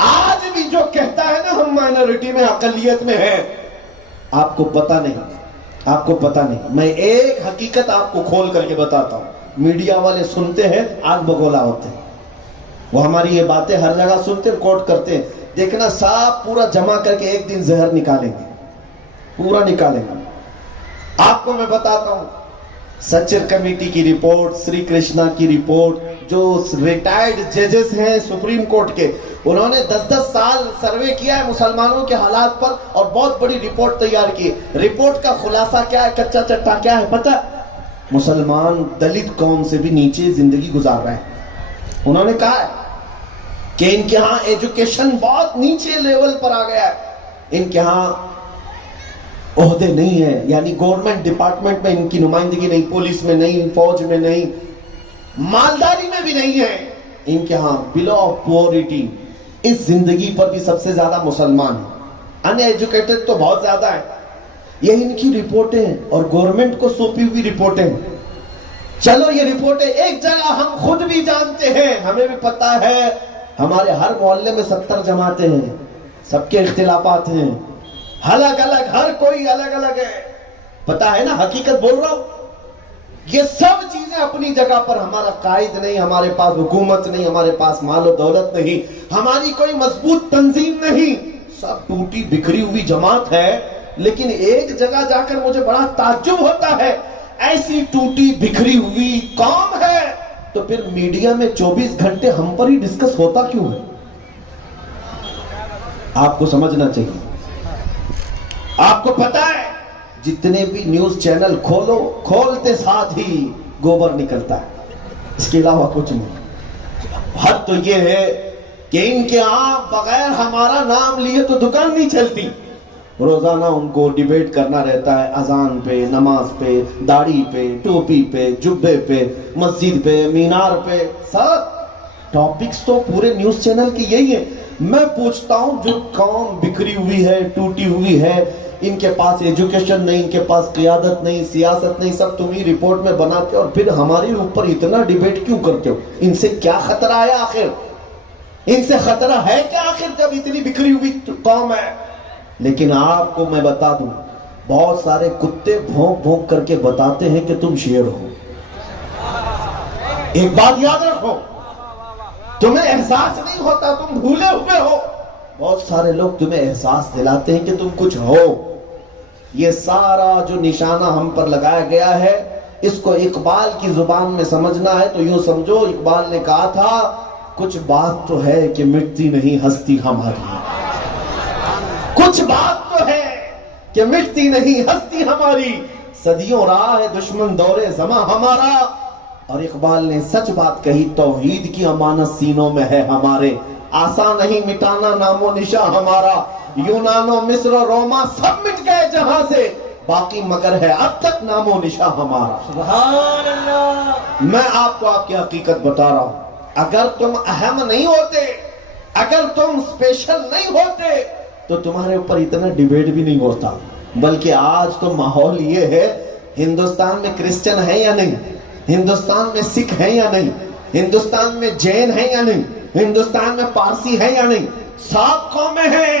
آج بھی جو کہتا ہے نا ہم مائنورٹی میں اقلیت میں ہیں، آپ کو پتہ نہیں، آپ کو پتہ نہیں۔ میں ایک حقیقت آپ کو کھول کر کے بتاتا ہوں، میڈیا والے سنتے ہیں آگ بگولا ہوتے ہیں، وہ ہماری یہ باتیں ہر جگہ سنتے کوٹ کرتے ہیں، دیکھنا صاحب پورا جمع کر کے ایک دن زہر نکالیں گے، پورا نکالیں گے۔ آپ کو میں بتاتا ہوں سچر کمیٹی کی رپورٹ، سری کرشنا کی رپورٹ، جو ریٹائرڈ ججز ہیں سپریم کورٹ کے، انہوں نے 10 سال سروے کیا ہے مسلمانوں کے حالات پر اور بہت بڑی رپورٹ تیار کی ہے۔ رپورٹ کا خلاصہ کیا ہے، کچا چٹا کیا ہے پتہ؟ مسلمان دلت قوم سے بھی نیچے زندگی گزار رہے ہیں۔ انہوں نے کہا ہے کہ ان کے ہاں ایجوکیشن بہت نیچے لیول پر آ گیا ہے، ان کے ہاں عہدے نہیں ہیں، یعنی گورنمنٹ ڈپارٹمنٹ میں ان کی نمائندگی نہیں، پولیس میں نہیں، فوج میں نہیں، مالداری میں بھی نہیں ہے، ان کے ہاں بلو آف پورٹی، اس زندگی پر بھی سب سے زیادہ مسلمان ہیں، ان ایجوکیٹڈ تو بہت زیادہ ہے۔ یہ ان کی رپورٹیں اور گورنمنٹ کو سونپی ہوئی رپورٹیں۔ چلو یہ رپورٹیں ایک جگہ ہم خود بھی جانتے ہیں، ہمیں بھی پتا ہے، ہمارے ہر محلے میں 70 جماعتیں ہیں، سب کے اختلافات ہیں، الگ الگ، ہر کوئی الگ الگ ہے، پتا ہے نا، حقیقت بول رہا ہوں۔ یہ سب چیزیں اپنی جگہ پر، ہمارا قائد نہیں، ہمارے پاس حکومت نہیں، ہمارے پاس مال و دولت نہیں، ہماری کوئی مضبوط تنظیم نہیں، سب ٹوٹی بکھری ہوئی جماعت ہے۔ لیکن ایک جگہ جا کر مجھے بڑا تعجب ہوتا ہے، ایسی ٹوٹی بکھری ہوئی قوم ہے تو پھر میڈیا میں 24 گھنٹے ہم پر ہی ڈسکس ہوتا کیوں ہے؟ آپ کو سمجھنا چاہیے۔ آپ کو پتا ہے جتنے بھی نیوز چینل کھولو، کھولتے ساتھ ہی گوبر نکلتا ہے، اس کے علاوہ کچھ نہیں۔ حد تو یہ ہے کہ ان کے ہاں بغیر ہمارا نام لیے تو دکان نہیں چلتی، روزانہ ان کو ڈیبیٹ کرنا رہتا ہے، اذان پہ، نماز پہ، داڑھی پہ، ٹوپی پہ، جبے پہ، مسجد پہ، مینار پہ، سب ٹاپکس تو پورے نیوز چینل کی یہی ہے۔ میں پوچھتا ہوں جو قوم بکھری ہوئی ہے، ٹوٹی ہوئی ہے، ان کے پاس ایجوکیشن نہیں، ان کے پاس قیادت نہیں، سیاست نہیں، سب تم ہی رپورٹ میں بناتے اور پھر ہمارے اوپر اتنا ڈیبیٹ کیوں کرتے ہو؟ ان سے کیا خطرہ ہے آخر؟ ان سے خطرہ ہے کیا آخر جب اتنی بکھری ہوئی قوم ہے؟ لیکن آپ کو میں بتا دوں، بہت سارے کتے بھونک بھونک کر کے بتاتے ہیں کہ تم شیر ہو۔ ایک بات یاد رکھو، تمہیں احساس نہیں ہوتا، تم بھولے ہوئے ہو۔ بہت سارے لوگ تمہیں احساس دلاتے ہیں کہ تم کچھ ہو۔ یہ سارا جو نشانہ ہم پر لگایا گیا ہے، اس کو اقبال کی زبان میں سمجھنا ہے تو یوں سمجھو، اقبال نے کہا تھا کچھ بات تو ہے کہ مٹتی نہیں ہستی ہماری، کچھ بات تو ہے کہ مٹتی نہیں ہستی ہماری، صدیوں رہا ہے دشمن دور زماں ہمارا۔ اور اقبال نے سچ بات کہی، توحید کی امانت سینوں میں ہے ہمارے، آسان نہیں مٹانا نام و نشاں ہمارا، یونان و مصر و روما سب مٹ گئے جہاں سے، باقی مگر ہے اب تک نام و نشاں ہمارا۔ سبحان اللہ۔ میں آپ کو آپ کی حقیقت بتا رہا ہوں، اگر تم اہم نہیں ہوتے، اگر تم اسپیشل نہیں ہوتے تو تمہارے اوپر اتنا ڈیبیٹ بھی نہیں ہوتا۔ بلکہ آج تو ماحول یہ ہے، ہندوستان میں کرسچن ہے یا نہیں، ہندوستان میں سکھ ہیں یا نہیں، ہندوستان میں جین ہیں یا نہیں، ہندوستان میں پارسی ہیں یا نہیں، 7 قومیں ہیں،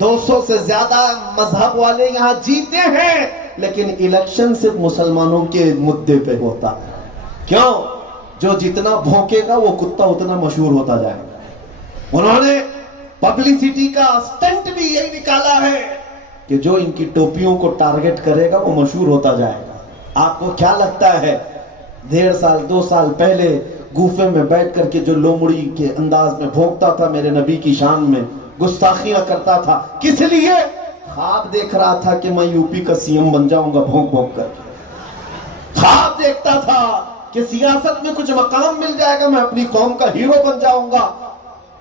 200 سے زیادہ مذہب والے یہاں جیتے ہیں، لیکن الیکشن صرف مسلمانوں کے مدعے پہ ہوتا ہے۔ کیوں؟ جو جتنا بھونکے گا وہ کتا اتنا مشہور ہوتا جائے گا۔ انہوں نے پبلسٹی کا سٹنٹ بھی یہی نکالا ہے کہ جو ان کی ٹوپیوں کو ٹارگٹ کرے گا وہ مشہور ہوتا جائے گا۔ آپ کو کیا لگتا ہے 1.5 سال 2 سال پہلے گوفے میں بیٹھ کر کے جو لومڑی کے انداز میں بھونکتا تھا میرے نبی کی شان میں، گستاخیاں کرتا تھا، کس لیے؟ خواب دیکھ رہا تھا کہ میں یو پی کا سی ایم بن جاؤں گا بھونک بھونک کر کے۔ خواب دیکھتا تھا کہ سیاست میں کچھ مقام مل جائے گا، میں اپنی قوم کا ہیرو بن جاؤں گا۔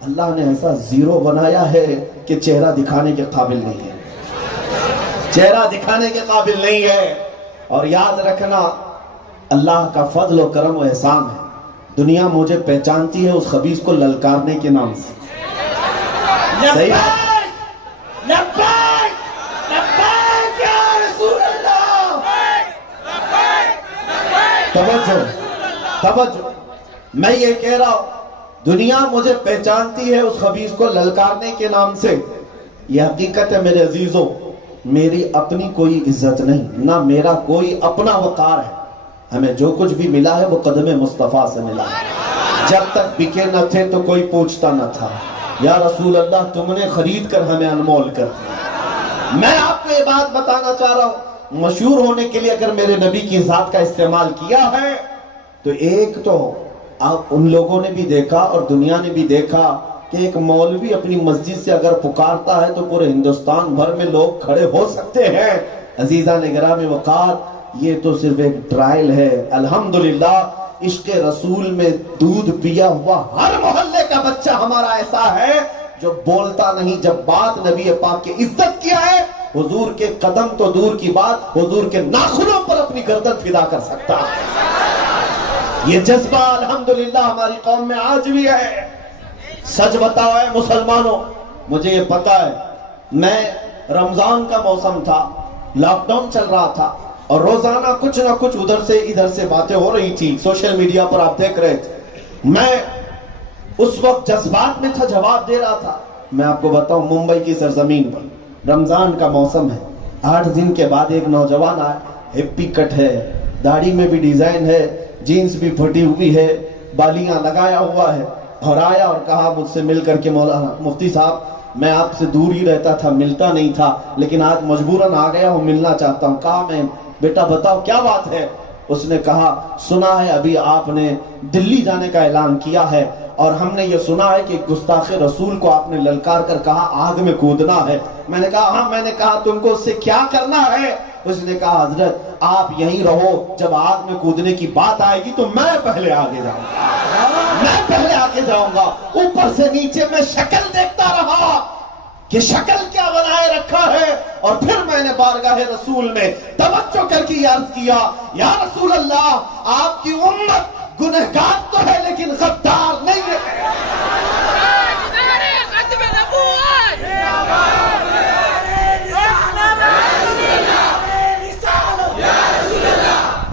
اللہ نے ایسا زیرو بنایا ہے کہ چہرہ دکھانے کے قابل نہیں ہے، چہرہ دکھانے کے قابل نہیں ہے۔ اور یاد رکھنا، اللہ کا فضل و کرم و احسان ہے، دنیا مجھے پہچانتی ہے اس خبیث کو للکارنے کے نام سے۔ صحیح ہے؟ لبیک لبیک یا رسول اللہ، توجہ، میں یہ کہہ رہا ہوں دنیا مجھے پہچانتی ہے اس خبیث کو للکارنے کے نام سے۔ یہ حقیقت ہے میرے عزیزوں، میری اپنی کوئی عزت نہیں، نہ میرا کوئی اپنا وقار ہے۔ ہمیں جو کچھ بھی ملا ہے وہ قدم مصطفیٰ سے ملا ہے۔ جب تک بکے نہ تھے تو کوئی پوچھتا نہ تھا، یا رسول اللہ تم نے خرید کر ہمیں انمول کر دیا۔ میں آپ کو یہ بات بتانا چاہ رہا ہوں، مشہور ہونے کے لیے اگر میرے نبی کی ذات کا استعمال کیا ہے تو ایک تو ان لوگوں نے بھی دیکھا اور دنیا نے بھی دیکھا کہ ایک مولوی اپنی مسجد سے اگر پکارتا ہے تو پورے ہندوستان بھر میں لوگ کھڑے ہو سکتے ہیں۔ عزیزان گرامی وقار، یہ تو صرف ایک ٹرائل ہے۔ الحمدللہ عشق رسول میں دودھ پیا ہوا ہر محلے کا بچہ ہمارا ایسا ہے جو بولتا نہیں، جب بات نبی پاک کی عزت کیا ہے، حضور کے قدم تو دور کی بات، حضور کے ناخنوں پر اپنی گردن فدا کر سکتا ہے۔ یہ جذبہ الحمدللہ ہماری قوم میں آج بھی ہے۔ سچ بتاؤ اے مسلمانوں، مجھے یہ پتا ہے، میں رمضان کا موسم تھا، لاک ڈاؤن چل رہا تھا، اور روزانہ کچھ نہ کچھ ادھر سے ادھر سے باتیں ہو رہی تھی، سوشل میڈیا پر آپ دیکھ رہے تھے۔ میں اس وقت جذبات میں تھا، جواب دے رہا تھا۔ میں آپ کو بتاؤں، ممبئی کی سرزمین پر رمضان کا موسم ہے، 8 دن کے بعد ایک نوجوان آیا، ہپی کٹ ہے، داڑھی میں بھی ڈیزائن ہے، جینز بھی پھٹی ہوئی ہے، بالیاں لگایا ہوا ہے، اور آیا اور کہا مجھ سے مل کر کے، مولانا مفتی صاحب میں آپ سے دور ہی رہتا تھا، ملتا نہیں تھا، لیکن آج مجبوراً آ گیا ہوں، ملنا چاہتا ہوں۔ کہا میں، بیٹا بتاؤ کیا بات ہے؟ اس نے کہا سنا ہے ابھی آپ نے دلی جانے کا اعلان کیا ہے، اور ہم نے یہ سنا ہے کہ گستاخ رسول کو آپ نے للکار کر کہا آگ میں کودنا ہے۔ میں نے کہا ہاں۔ میں نے کہا تم کو اس سے کیا کرنا ہے؟ اس نے کہا حضرت آپ یہیں رہو، جب آگ میں کودنے کی بات آئے گی تو میں پہلے آگے جاؤں گا، میں پہلے آگے جاؤں گا۔ اوپر سے نیچے میں شکل دیکھتا رہا کہ شکل کیا بنائے رکھا ہے، اور پھر میں نے بارگاہ رسول میں توجہ کر کے عرض کیا، یا رسول اللہ آپ کی امت گنہگار تو ہے لیکن غدار نہیں ہے۔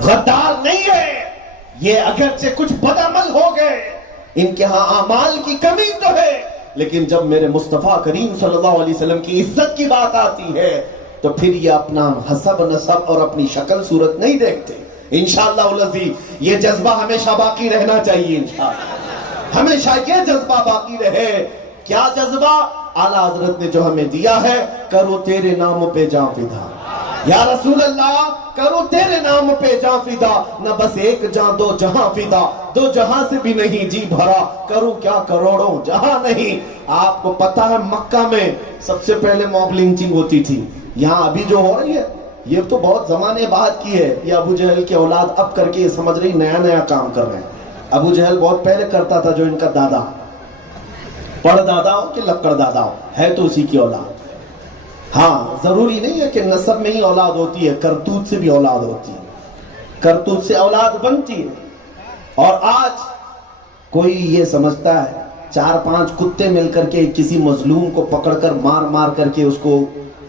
غدار نہیں ہے، یہ اگرچہ کچھ بدعمل ہو گئے، ان کے ہاں اعمال کی کمی تو ہے، لیکن جب میرے مصطفیٰ کریم صلی اللہ علیہ وسلم کی عزت کی بات آتی ہے تو پھر یہ اپنا حسب نسب اور اپنی شکل صورت نہیں دیکھتے۔ انشاءاللہ العزیز یہ جذبہ ہمیشہ باقی رہنا چاہیے، انشاءاللہ ہمیشہ یہ جذبہ باقی رہے۔ کیا جذبہ؟ اعلیٰ حضرت نے جو ہمیں دیا ہے، کرو تیرے نام پہ جاں فدا، یا رسول اللہ کرو تیرے نام پہ جاں فدا، نہ بس ایک جاں دو جہاں فدا، 2 جہاں سے بھی نہیں جی بھرا، کروں کیا کروڑوں جہاں نہیں۔ آپ کو پتا ہے مکہ میں سب سے پہلے موب لنچنگ ہوتی تھی، یہاں ابھی جو ہو رہی ہے یہ تو بہت زمانے بعد کی ہے، یہ ابو جہل کی اولاد اب کر کے یہ سمجھ رہی نیا نیا کام کر رہے ہیں۔ ابو جہل بہت پہلے کرتا تھا، جو ان کا دادا، پڑ دادا ہو کہ لکڑ دادا ہو، ہے تو اسی کی اولاد۔ ہاں ضروری نہیں ہے کہ نسب میں ہی اولاد ہوتی ہے، کرتوت سے بھی اولاد ہوتی ہے، کرتوت سے اولاد بنتی ہے۔ اور آج کوئی یہ سمجھتا ہے 4-5 کتے مل کر کے کسی مظلوم کو پکڑ کر مار مار کر کے اس کو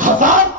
1000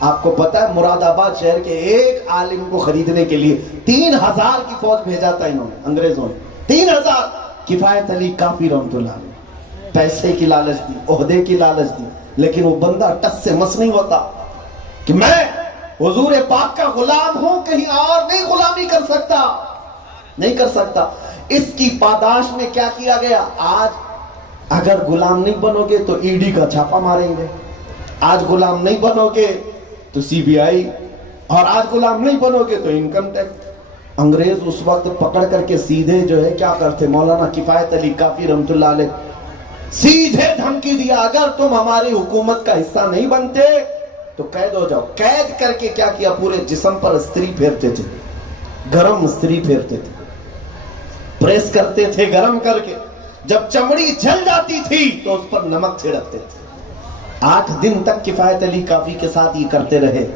آپ کو پتا ہے مراد آباد شہر کے ایک عالم کو خریدنے کے لیے 3000 کی فوج بھیجا تھا انہوں نے، انگریزوں نے 3000. کفایت علی کافی رحمت اللہ علیہ پیسے کی لالچ دی، عہدے کی لالچ دی، لیکن وہ بندہ ٹس سے مس نہیں ہوتا کہ میں حضور پاک کا غلام ہوں، کہیں اور نہیں غلامی کر سکتا، نہیں کر سکتا. اس کی پاداش میں کیا کیا گیا؟ آج اگر غلام نہیں بنو گے تو ای ڈی کا چھاپا ماریں گے، آج غلام نہیں بنو گے تو سی بی آئی، اور آج غلام نہیں بنو گے تو انکم ٹیکس. انگریز اس وقت پکڑ کر کے سیدھے جو ہے کیا کرتے، مولانا کفایت علی کافی رحمت اللہ علیہ سیدھے دھمکی دیا، اگر تم ہماری حکومت کا حصہ نہیں بنتے تو قید ہو جاؤ. قید کر کے کیا کیا، پورے جسم پر استری پھیرتے تھے، گرم استری پھیرتے تھے، پریس کرتے تھے گرم کر کے، جب چمڑی جل جاتی تھی تو اس پر نمک چھڑکتے تھے. 8 دن تک کفایت علی کافی کے ساتھ یہ کرتے رہے،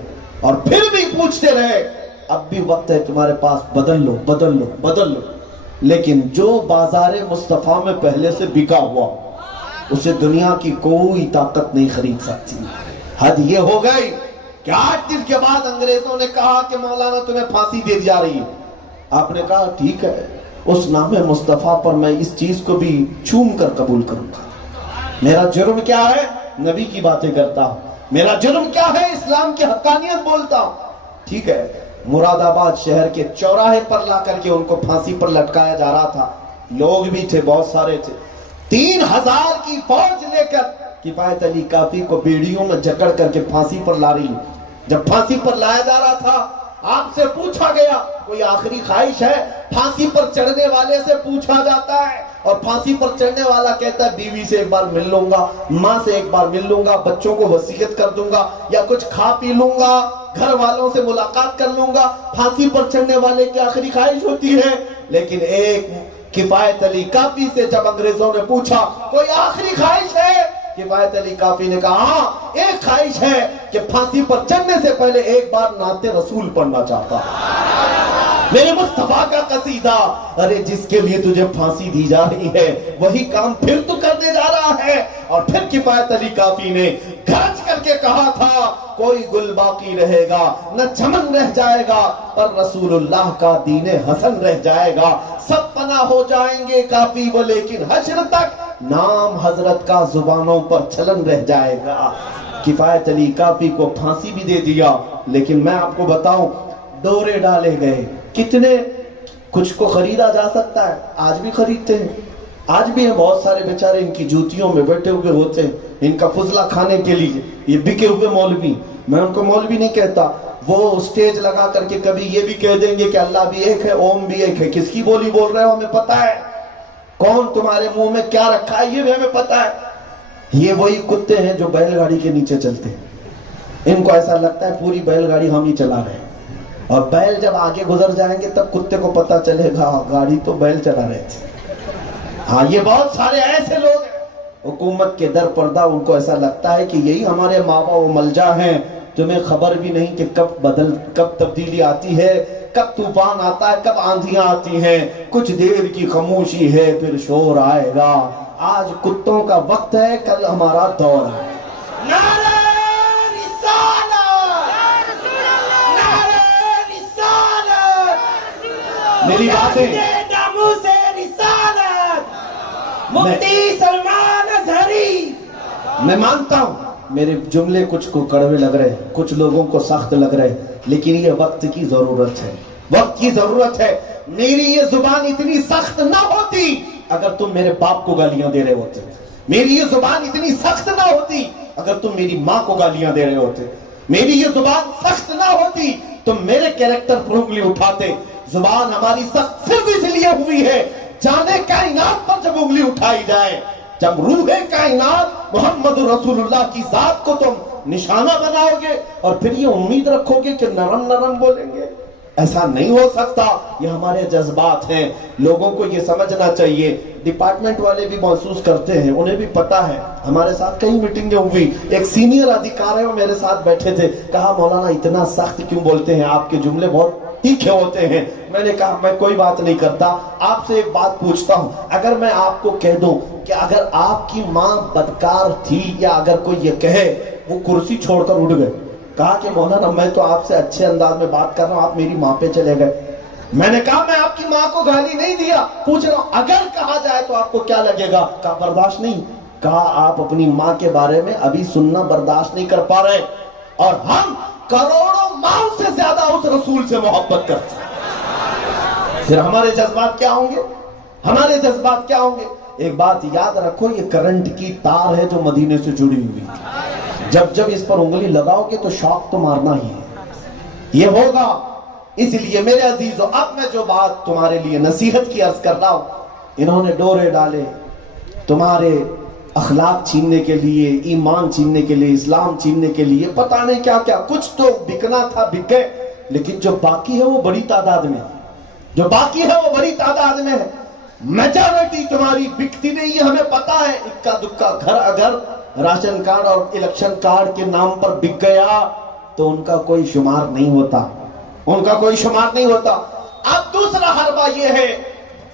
اور پھر بھی پوچھتے رہے اب بھی وقت ہے تمہارے پاس، بدل لو بدل لو بدل لو. لیکن جو بازار مصطفیٰ میں پہلے سے بکا ہوا اسے دنیا کی کوئی طاقت نہیں خرید سکتی. حد یہ ہو گئی کہ 8 دن کے بعد انگریزوں نے کہا کہ مولانا تمہیں پھانسی دے دی جا رہی ہے. آپ نے کہا ٹھیک ہے، اس نام مصطفیٰ پر میں اس چیز کو بھی چوم کر قبول کروں گا. میرا جرم کیا ہے؟ نبی کی باتیں کرتا ہوں. میرا جرم کیا ہے؟ اسلام کی حقانیت بولتا ہوں. ٹھیک ہے. مراد آباد شہر کے چوراہے پر لا کر کے ان کو پھانسی پر لٹکایا جا رہا تھا. لوگ بھی تھے، بہت سارے تھے. 3000 کی فوج لے کر کفایت علی کافی کو بیڑیوں میں جکڑ کر کے پھانسی پر لا رہی. جب پھانسی پر لایا جا رہا تھا آپ سے پوچھا گیا کوئی آخری خواہش ہے؟ پھانسی پر چڑھنے والے سے پوچھا جاتا ہے، اور پھانسی پر چڑھنے والا کہتا ہے بیوی سے ایک بار مل لوں گا، ماں سے ایک بار مل لوں گا، بچوں کو وصیت کر دوں گا، یا کچھ کھا پی لوں گا، گھر والوں سے ملاقات کر لوں گا. پھانسی پر چڑھنے والے کی آخری خواہش ہوتی ہے. لیکن ایک کفایت علی کافی سے جب انگریزوں نے پوچھا کوئی آخری خواہش ہے، کفایت علی کافی نے کہا ہاں ایک خواہش ہے کہ پھانسی پر چڑھنے سے پہلے ایک بار نعت رسول پڑھنا چاہتا میرے مصطفیٰ کا قصیدہ. ارے جس کے لیے تجھے پھانسی دی جا رہی ہے وہی کام پھر تو کرنے جا رہا ہے. اور پھر کفایت علی کافی نے گرج کر کے کہا تھا کوئی گل باقی رہے گا نہ چمن رہ جائے گا، پر رسول اللہ کا دین حسن رہ جائے گا. سب پناہ ہو جائیں گے کافی وہ، لیکن حشر تک نام حضرت کا زبانوں پر چلن رہ جائے گا. کفایت علی کافی کو پھانسی بھی دے دیا. لیکن میں آپ کو بتاؤں ڈورے ڈالے گئے. کتنے کچھ کو خریدا جا سکتا ہے، آج بھی خریدتے ہیں، آج بھی ہیں بہت سارے بیچارے ان کی جوتیوں میں بیٹھے ہوئے ہوتے ہیں ان کا فضلہ کھانے کے لیے. یہ بکے ہوئے مولوی، میں ان کو مولوی نہیں کہتا، وہ سٹیج لگا کر کے کبھی یہ بھی کہہ دیں گے کہ اللہ بھی ایک ہے، اوم بھی ایک ہے. کس کی بولی بول رہے ہو ہمیں پتا ہے، کون تمہارے منہ میں کیا رکھا ہے یہ بھی ہمیں پتا ہے. یہ وہی کتے ہیں جو بیل گاڑی کے نیچے چلتے ہیں. ان کو ایسا لگتا ہے پوری بیل گاڑی ہم ہی چلا رہے ہیں، اور بیل جب آگے گزر جائیں گے تب کتے کو پتا چلے گا گاڑی تو بیل چلا رہے تھے. ہاں یہ بہت سارے ایسے لوگ ہیں حکومت کے در پردہ ان کو ایسا لگتا ہے کہ یہی ہمارے ماوا و ملجا ہیں. تمہیں خبر بھی نہیں کہ کب تبدیلی آتی ہے، کب طوفان آتا ہے، کب آندھیاں آتی ہیں. کچھ دیر کی خاموشی ہے پھر شور آئے گا. آج کتوں کا وقت ہے، کل ہمارا دور ہے. نعرہ رسالت، نعرہ رسالت، میری باتیں ناموس رسالت، مفتی سلمان ازہری. میں مانتا ہوں میرے جملے کچھ کو کڑوے لگ رہے ہیں، کچھ لوگوں کو سخت لگ رہے ہیں، لیکن یہ وقت کی ضرورت ہے، وقت کی ضرورت ہے. میری یہ زبان اتنی سخت نہ ہوتی اگر تم میرے باپ کو گالیاں دے رہے ہوتے. میری یہ زبان اتنی سخت نہ ہوتی اگر تم میری ماں کو گالیاں دے رہے ہوتے. میری یہ زبان سخت نہ ہوتی تم میرے کیریکٹر پر انگلی اٹھاتے. زبان ہماری سخت صرف اس لیے ہوئی ہے جانے کائنات پر جب انگلی اٹھائی جائے، جب روح کائنات محمد رسول اللہ کی ذات کو تم نشانہ بناؤ گے اور پھر یہ امید رکھو گے کہ نرم نرم بولیں گے. ایسا نہیں ہو سکتا. یہ ہمارے جذبات ہیں، لوگوں کو یہ سمجھنا چاہیے. ڈپارٹمنٹ والے بھی محسوس کرتے ہیں، انہیں بھی پتا ہے. ہمارے ساتھ کئی میٹنگیں ہوئی، ایک سینئر ادھیکار ہے وہ میرے ساتھ بیٹھے تھے، کہا مولانا اتنا سخت کیوں بولتے ہیں، آپ کے جملے بہت تیکھے ہوتے ہیں. میں نے کہا میں کوئی بات نہیں کرتا، آپ سے ایک بات پوچھتا ہوں. اگر میں آپ کو کہہ دوں کہ اگر آپ کی ماں بدکار تھی، یا اگر کوئی یہ کہے وہ کرسی چھوڑ کر اٹھ گئے، کہا کہ مولانا میں تو آپ سے اچھے انداز میں بات کر رہا ہوں، آپ میری ماں پہ چلے گئے۔ میں نے کہا میں آپ کی ماں کو گالی نہیں دیا، پوچھ رہا ہوں اگر کہا جائے تو آپ کو کیا لگے گا؟ کہا برداشت نہیں۔ کہا آپ اپنی ماں کے بارے میں ابھی سننا برداشت نہیں کر پا رہے، اور ہم کروڑوں ماں سے زیادہ اس رسول سے محبت کرتے ہیں، پھر ہمارے جذبات کیا ہوں گے؟ ہمارے جذبات کیا ہوں گے؟ ایک بات یاد رکھو، یہ کرنٹ کی تار ہے جو مدینے سے جڑی ہوئی، جب اس پر انگلی لگاؤ گے تو شاک تو مارنا ہی ہے، یہ ہوگا۔ اس لیے میرے عزیزو، اب میں جو بات تمہارے لیے نصیحت کی عرض کر رہا ہوں، انہوں نے ڈورے ڈالے تمہارے اخلاق چھیننے کے لیے، ایمان چھیننے کے لیے، اسلام چھیننے کے لیے، پتہ نہیں کیا کیا، کچھ تو بکنا تھا بک گئے، لیکن جو باقی ہے وہ بڑی تعداد میں ہے، جو باقی ہے وہ بڑی تعداد میں ہے۔ میجارٹی تمہاری بکتی نہیں ہے، ہمیں پتا ہے، اکا دکا گھر اگر راشن کارڈ اور الیکشن کارڈ کے نام پر بک گیا تو ان کا کوئی شمار نہیں ہوتا، ان کا کوئی شمار نہیں ہوتا۔ اب دوسرا حربہ یہ ہے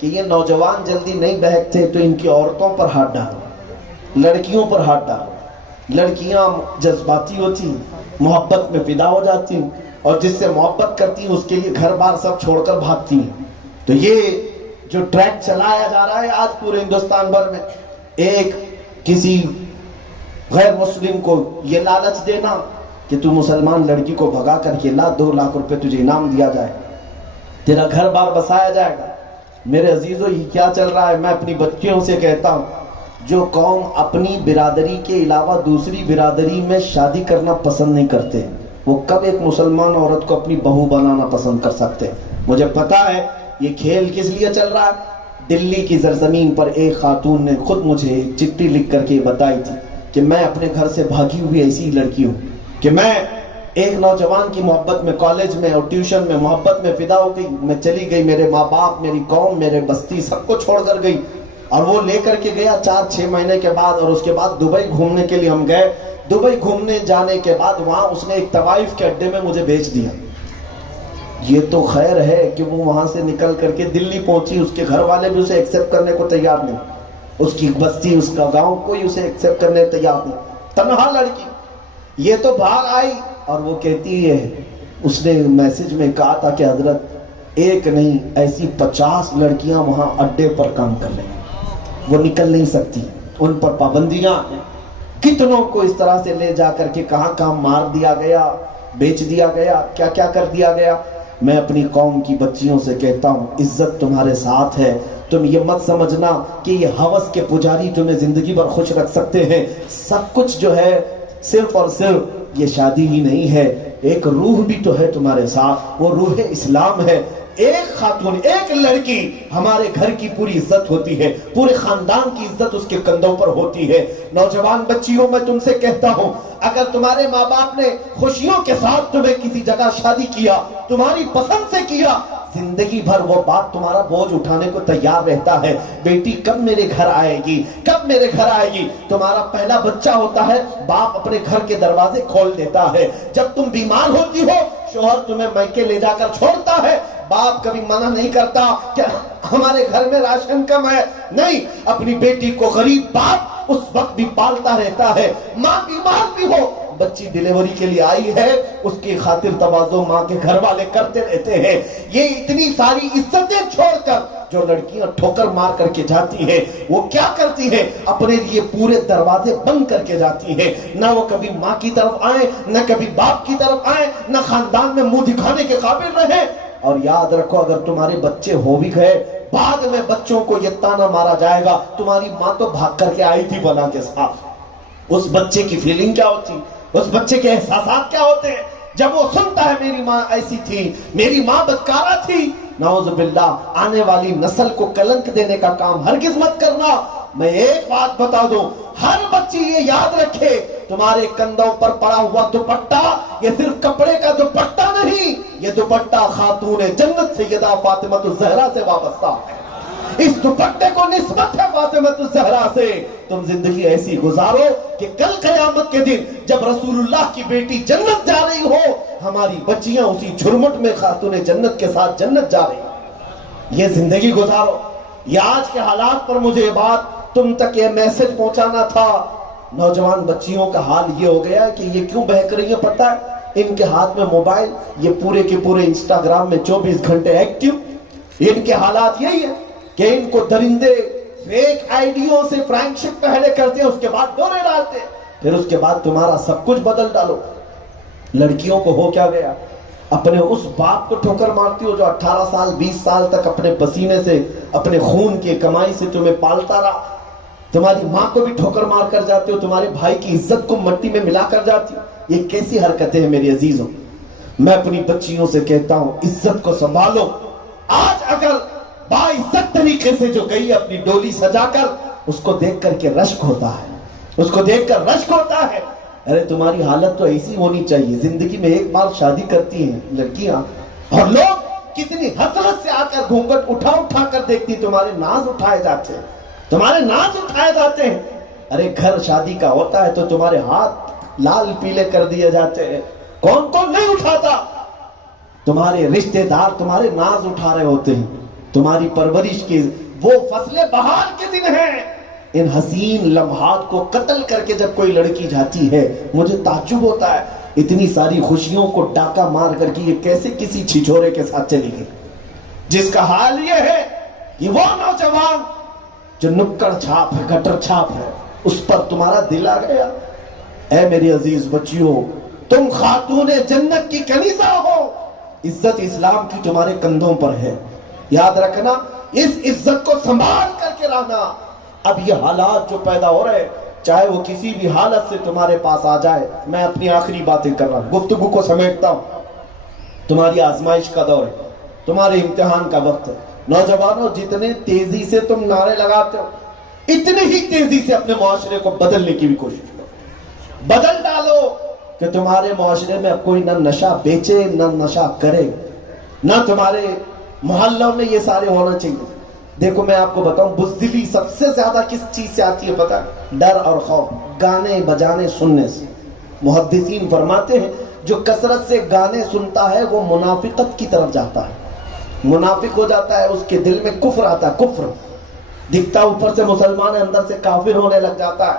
کہ یہ نوجوان جلدی نہیں بہکتے، تو ان کی عورتوں پر ہاتھ ڈالو، لڑکیوں پر ہاتھ ڈالو۔ لڑکیاں جذباتی ہوتی، محبت میں فدا ہو جاتی ہیں، اور جس سے محبت کرتی ہیں اس کے لیے گھر بار سب چھوڑ کر بھاگتی ہیں۔ تو یہ جو ٹریک چلایا جا رہا ہے آج پورے ہندوستان بھر میں، ایک کسی غیر مسلم کو یہ لالچ دینا کہ تو مسلمان لڑکی کو بھگا کر کے لا، 2 لاکھ روپے تجھے انعام دیا جائے، تیرا گھر بار بسایا جائے گا۔ میرے عزیزو، یہ کیا چل رہا ہے؟ میں اپنی بچیوں سے کہتا ہوں، جو قوم اپنی برادری کے علاوہ دوسری برادری میں شادی کرنا پسند نہیں کرتے، وہ کب ایک مسلمان عورت کو اپنی بہو بنانا پسند کر سکتے ہیں؟ مجھے پتا ہے یہ کھیل کس لیے چل رہا ہے۔ دلی کی سرزمین پر ایک خاتون نے خود مجھے ایک چٹھی لکھ کر کے بتائی تھی کہ میں اپنے گھر سے بھاگی ہوئی ایسی لڑکی ہوں کہ میں ایک نوجوان کی محبت میں، کالج میں اور ٹیوشن میں محبت میں فدا ہو گئی، میں چلی گئی، میرے ماں باپ، میری قوم، میرے بستی سب کو چھوڑ کر گئی، اور وہ لے کر کے گیا 4-6 مہینے کے بعد، اور اس کے بعد دبئی گھومنے کے لیے ہم گئے۔ دبئی گھومنے جانے کے بعد وہاں اس نے ایک طوائف کے اڈے میں مجھے بیچ دیا۔ یہ تو خیر ہے کہ وہ وہاں سے نکل کر کے دلی پہنچی، اس کے گھر والے بھی اسے ایکسپٹ کرنے کو تیار نہیں، اس کی بستی، اس کا گاؤں، کوئی اسے ایکسپٹ کرنے تیار نہیں، تنہا لڑکی۔ یہ تو بھاگ آئی، اور وہ کہتی ہے، اس نے میسج میں کہا تھا کہ حضرت ایک نہیں ایسی 50 لڑکیاں وہاں اڈے پر کام کر رہی ہیں، وہ نکل نہیں سکتی، ان پر پابندیاں ہیں۔ کتنوں کو اس طرح سے لے جا کر کے کہاں کہاں مار دیا گیا، بیچ دیا گیا، کیا کیا کر دیا گیا۔ میں اپنی قوم کی بچیوں سے کہتا ہوں، عزت تمہارے ساتھ ہے، تم یہ مت سمجھنا کہ یہ ہوس کے پجاری تمہیں زندگی بھر خوش رکھ سکتے ہیں۔ سب کچھ جو ہے صرف اور صرف یہ شادی ہی نہیں ہے، ایک روح بھی تو ہے تمہارے ساتھ، وہ روح اسلام ہے۔ ایک خاتون، ایک لڑکی ہمارے گھر کی پوری عزت ہوتی ہے، پورے خاندان کی عزت اس کے کندھوں پر ہوتی ہے۔ نوجوان بچیوں، میں تم سے کہتا ہوں، اگر تمہارے ماں باپ نے خوشیوں کے ساتھ تمہیں کسی جگہ شادی کیا، تمہاری پسند سے کیا، زندگی بھر وہ بات تمہارا بوجھ اٹھانے کو تیار رہتا ہے، بیٹی کب میرے گھر آئے گی، کب میرے گھر آئے گی۔ تمہارا پہلا بچہ ہوتا ہے، باپ اپنے گھر کے دروازے کھول دیتا ہے۔ جب تم بیمار ہوتی ہو، شوہر تمہیں میکے لے جا کر چھوڑتا ہے، باپ کبھی منع نہیں کرتا کہ ہمارے گھر میں راشن کم ہے، نہیں، اپنی بیٹی کو غریب باپ اس وقت بھی پالتا رہتا ہے۔ ماں بیمار بھی ہو، بچی ڈیلیوری کے لیے آئی ہے، اس کی خاطر تواضع ماں کے گھر والے کرتے رہتے ہیں۔ یہ اتنی ساری عزتیں چھوڑ کر جو لڑکیاں ٹھوکر مار کر کے جاتی ہیں، وہ کیا کرتی ہیں؟ اپنے لیے پورے دروازے بند کر کے جاتی ہیں، نہ وہ کبھی ماں کی طرف آئیں، نہ کبھی باپ کی طرف آئیں، نہ خاندان میں منہ دکھانے کے قابل رہیں۔ اور یاد رکھو، اگر تمہارے بچے ہو بھی گئے، بعد میں بچوں کو یہ تانا مارا جائے گا، تمہاری ماں تو بھاگ کر کے آئی تھی بنا کے ساتھ۔ اس بچے کی فیلنگ کیا ہوتی، اس بچے کے احساسات کیا ہوتے ہیں جب وہ سنتا ہے میری ماں ایسی تھی، میری ماں بدکارہ تھی۔ نعوذ باللہ، آنے والی نسل کو کلنک دینے کا کام ہرگز مت کرنا۔ میں ایک بات بتا دوں، ہر بچی یہ یاد رکھے، تمہارے کندھوں پر پڑا ہوا دوپٹہ یہ صرف کپڑے کا دوپٹہ نہیں، یہ دوپٹہ خاتون جنت سیدہ فاطمہ الزہرا سے وابستہ ہے۔ اس دوپٹے کو نسبت ہے فاطمہ الزہرا سے۔ تم زندگی ایسی گزارو کہ کل قیامت کے دن جب رسول اللہ کی بیٹی جنت جا رہی ہو، ہماری بچیاں اسی جھرمٹ میں خاتون جنت کے ساتھ جنت جا رہی۔ یہ زندگی گزارو۔ یہ آج کے حالات پر مجھے یہ بات تم تک یہ میسج پہنچانا تھا۔ نوجوان بچیوں کا حال یہ ہو گیا کہ یہ کیوں بہک رہی ہیں پتہ ہے؟ ان کے ہاتھ میں موبائل، یہ پورے کے پورے انسٹاگرام میں 24 گھنٹے ایکٹیو. ان کے حالات یہی ہے کہ ان کو درندے فیک آئیڈیوں سے فرینڈشپ پہلے کرتے ہیں، اس کے بعد ڈورے ڈالتے ہیں، پھر اس کے بعد تمہارا سب کچھ بدل ڈالو. لڑکیوں کو ہو کیا گیا؟ اپنے اس باپ کو ٹھوکر مارتی ہو جو 18 سال 20 سال تک اپنے پسینے سے اپنے خون کی کمائی سے تمہیں پالتا رہا. تمہاری ماں کو بھی ٹھوکر مار کر جاتے ہو، تمہارے بھائی کی عزت کو مٹی میں ملا کر جاتی ہو. یہ کیسی حرکتیں ہیں میری عزیزوں؟ میں اپنی بچیوں سے کہتا ہوں عزت کو سنبھالو. آج اگر باعزت طریقے سے جو گئی اپنی ڈولی سجا کر، اس کو دیکھ کر کے رشک ہوتا ہے، اس کو دیکھ کر رشک ہوتا ہے. ارے تمہاری حالت تو ایسی ہونی چاہیے. زندگی میں ایک بار شادی کرتی ہیں لڑکیاں، اور لوگ کتنی حسرت سے آ کر گھونگھٹ اٹھا اٹھا کر دیکھتی، تمہارے ناز اٹھائے جاتے ہیں، تمہارے ناز اٹھائے جاتے ہیں. ارے گھر شادی کا ہوتا ہے تو تمہارے ہاتھ لال پیلے کر دیے جاتے ہیں. کون کون نہیں اٹھاتا؟ تمہارے رشتہ دار تمہارے ناز اٹھا رہے ہوتے ہیں. تمہاری پرورش کے وہ فصل بہار کے دن ہیں. ان حسین لمحات کو قتل کر کے جب کوئی لڑکی جاتی ہے، مجھے تعجب ہوتا ہے اتنی ساری خوشیوں کو ڈاکہ مار کر کے یہ کیسے کسی چھچورے کے ساتھ چلی گئی، جس کا حال یہ ہے. یہ وہ نوجوان جو نکڑ چھاپ ہے، گٹر چھاپ ہے، اس پر تمہارا دل آ گیا. اے میری عزیز بچیوں، تم خاتون جنت کی کنیزہ ہو. عزت اسلام کی تمہارے کندھوں پر ہے. یاد رکھنا، اس عزت کو سنبھال کر کے رہنا. اب یہ حالات جو پیدا ہو رہے، چاہے وہ کسی بھی حالت سے تمہارے پاس آ جائے، میں اپنی آخری باتیں کر رہا ہوں، گفتگو کو سمیٹتا ہوں. تمہاری آزمائش کا دور ہے، تمہارے امتحان کا وقت ہے. نوجوانوں، جتنے تیزی سے تم نعرے لگاتے ہو، اتنے ہی تیزی سے اپنے معاشرے کو بدلنے کی بھی کوشش کرو. بدل ڈالو کہ تمہارے معاشرے میں اب کوئی نہ نشہ بیچے، نہ نشہ کرے، نہ تمہارے محلوں میں یہ سارے ہونا چاہیے. دیکھو میں آپ کو بتاؤں، بزدلی سب سے زیادہ کس چیز سے آتی ہے پتہ؟ ڈر اور خوف، گانے بجانے سننے سے. محدثین فرماتے ہیں جو کثرت سے گانے سنتا ہے وہ منافقت کی طرف جاتا ہے، منافق ہو جاتا ہے، اس کے دل میں کفر آتا ہے. کفر دکھتا اوپر سے مسلمان ہے، اندر سے کافر ہونے لگ جاتا ہے.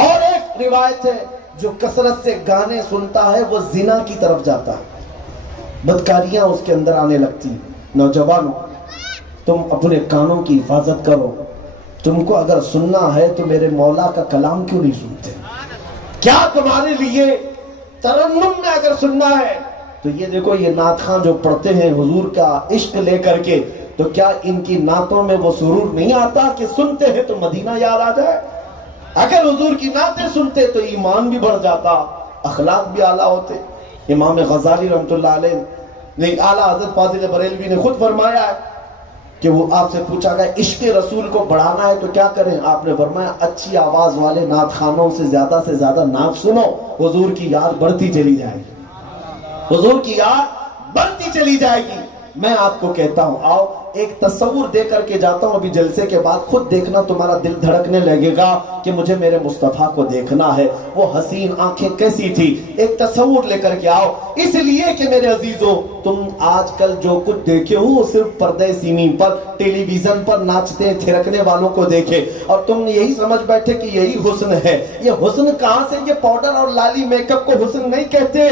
اور ایک روایت ہے جو کثرت سے گانے سنتا ہے وہ زنا کی طرف جاتا ہے، بدکاریاں اس کے اندر آنے لگتی ہیں. نوجوانوں، تم اپنے کانوں کی حفاظت کرو. تم کو اگر سننا ہے تو میرے مولا کا کلام کیوں نہیں سنتے؟ کیا تمہارے لیے ترنم میں اگر سننا ہے تو یہ دیکھو، یہ نعت خواں جو پڑھتے ہیں حضور کا عشق لے کر کے، تو کیا ان کی نعتوں میں وہ سرور نہیں آتا کہ سنتے ہیں تو مدینہ یاد آ جائے؟ اگر حضور کی نعتیں سنتے تو ایمان بھی بڑھ جاتا، اخلاق بھی اعلیٰ ہوتے. امام غزالی رحمۃ اللہ علیہ نے، اعلیٰ حضرت فاضل بریلوی نے خود فرمایا ہے کہ وہ آپ سے پوچھا گیا عشق رسول کو بڑھانا ہے تو کیا کریں؟ آپ نے فرمایا اچھی آواز والے نعت خانوں سے زیادہ نعت سنو، حضور کی یاد بڑھتی چلی جائے گی، حضور کی یاد بڑھتی چلی جائے گی. میں آپ کو کہتا ہوں، آؤ ایک تصور دے کر کے جاتا ہوں. ابھی جلسے کے بعد خود دیکھنا، تمہارا دل دھڑکنے لگے گا کہ مجھے میرے مصطفیٰ کو دیکھنا ہے. وہ حسین آنکھیں کیسی تھی؟ ایک تصور لے کر کے آؤ. اس لیے کہ میرے عزیزوں، تم آج کل جو کچھ دیکھے ہو صرف پردے سیمی پر، ٹیلی ویژن پر ناچتے تھرکنے والوں کو دیکھے، اور تم یہی سمجھ بیٹھے کہ یہی حسن ہے. یہ حسن کہاں سے؟ یہ پاؤڈر اور لالی میک اپ کو حسن نہیں کہتے.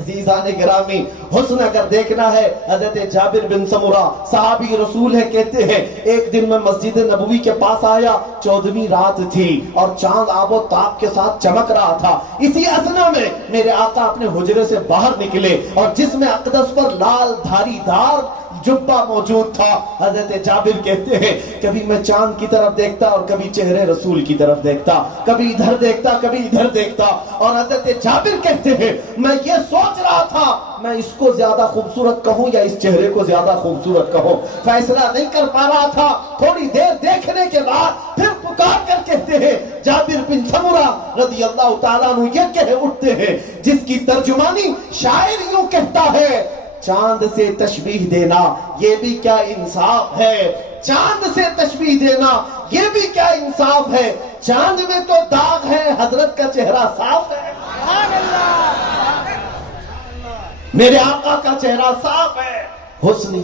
عزیزان گرامی، حسن اگر دیکھنا ہے، حضرت جابر بن سمرہ صحابی رسول ہے، کہتے ہیں ایک دن میں مسجد نبوی کے پاس آیا، 14ویں رات تھی اور چاند آب و تاب کے ساتھ چمک رہا تھا. اسی اثنا میں میرے آقا اپنے حجرے سے باہر نکلے اور جسم اقدس پر لال دھاری دار جبہ موجود تھا. حضرت جابر کہتے ہیں کبھی میں چاند کی طرف دیکھتا اور کبھی چہرے رسول کی طرف دیکھتا، کبھی ادھر دیکھتا کبھی ادھر دیکھتا. اور حضرت جابر کہتے ہیں میں یہ سوچ رہا تھا میں اس کو زیادہ خوبصورت کہوں یا اس چہرے کو زیادہ خوبصورت کہوں، فیصلہ نہیں کر پا رہا تھا. تھوڑی دیر دیکھنے کے بعد پھر پکار کر کہتے ہیں، جابر بن سمرہ رضی اللہ تعالیٰ عنہ یہ کہہ اٹھتے ہیں جس کی ترجمانی شاعر یوں کہتا ہے، چاند سے تشبیہ دینا یہ بھی کیا انصاف ہے، چاند سے تشبیہ دینا یہ بھی کیا انصاف ہے، چاند میں تو داغ ہے حضرت کا چہرہ صاف ہے. میرے آقا کا چہرہ صاف ہے. حسن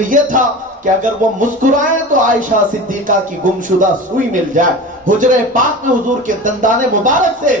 یہ تھا کہ اگر وہ مسکرائیں تو عائشہ صدیقہ کی گمشدہ سوئی مل جائے. حجرے پاک میں حضور کے دندان مبارک سے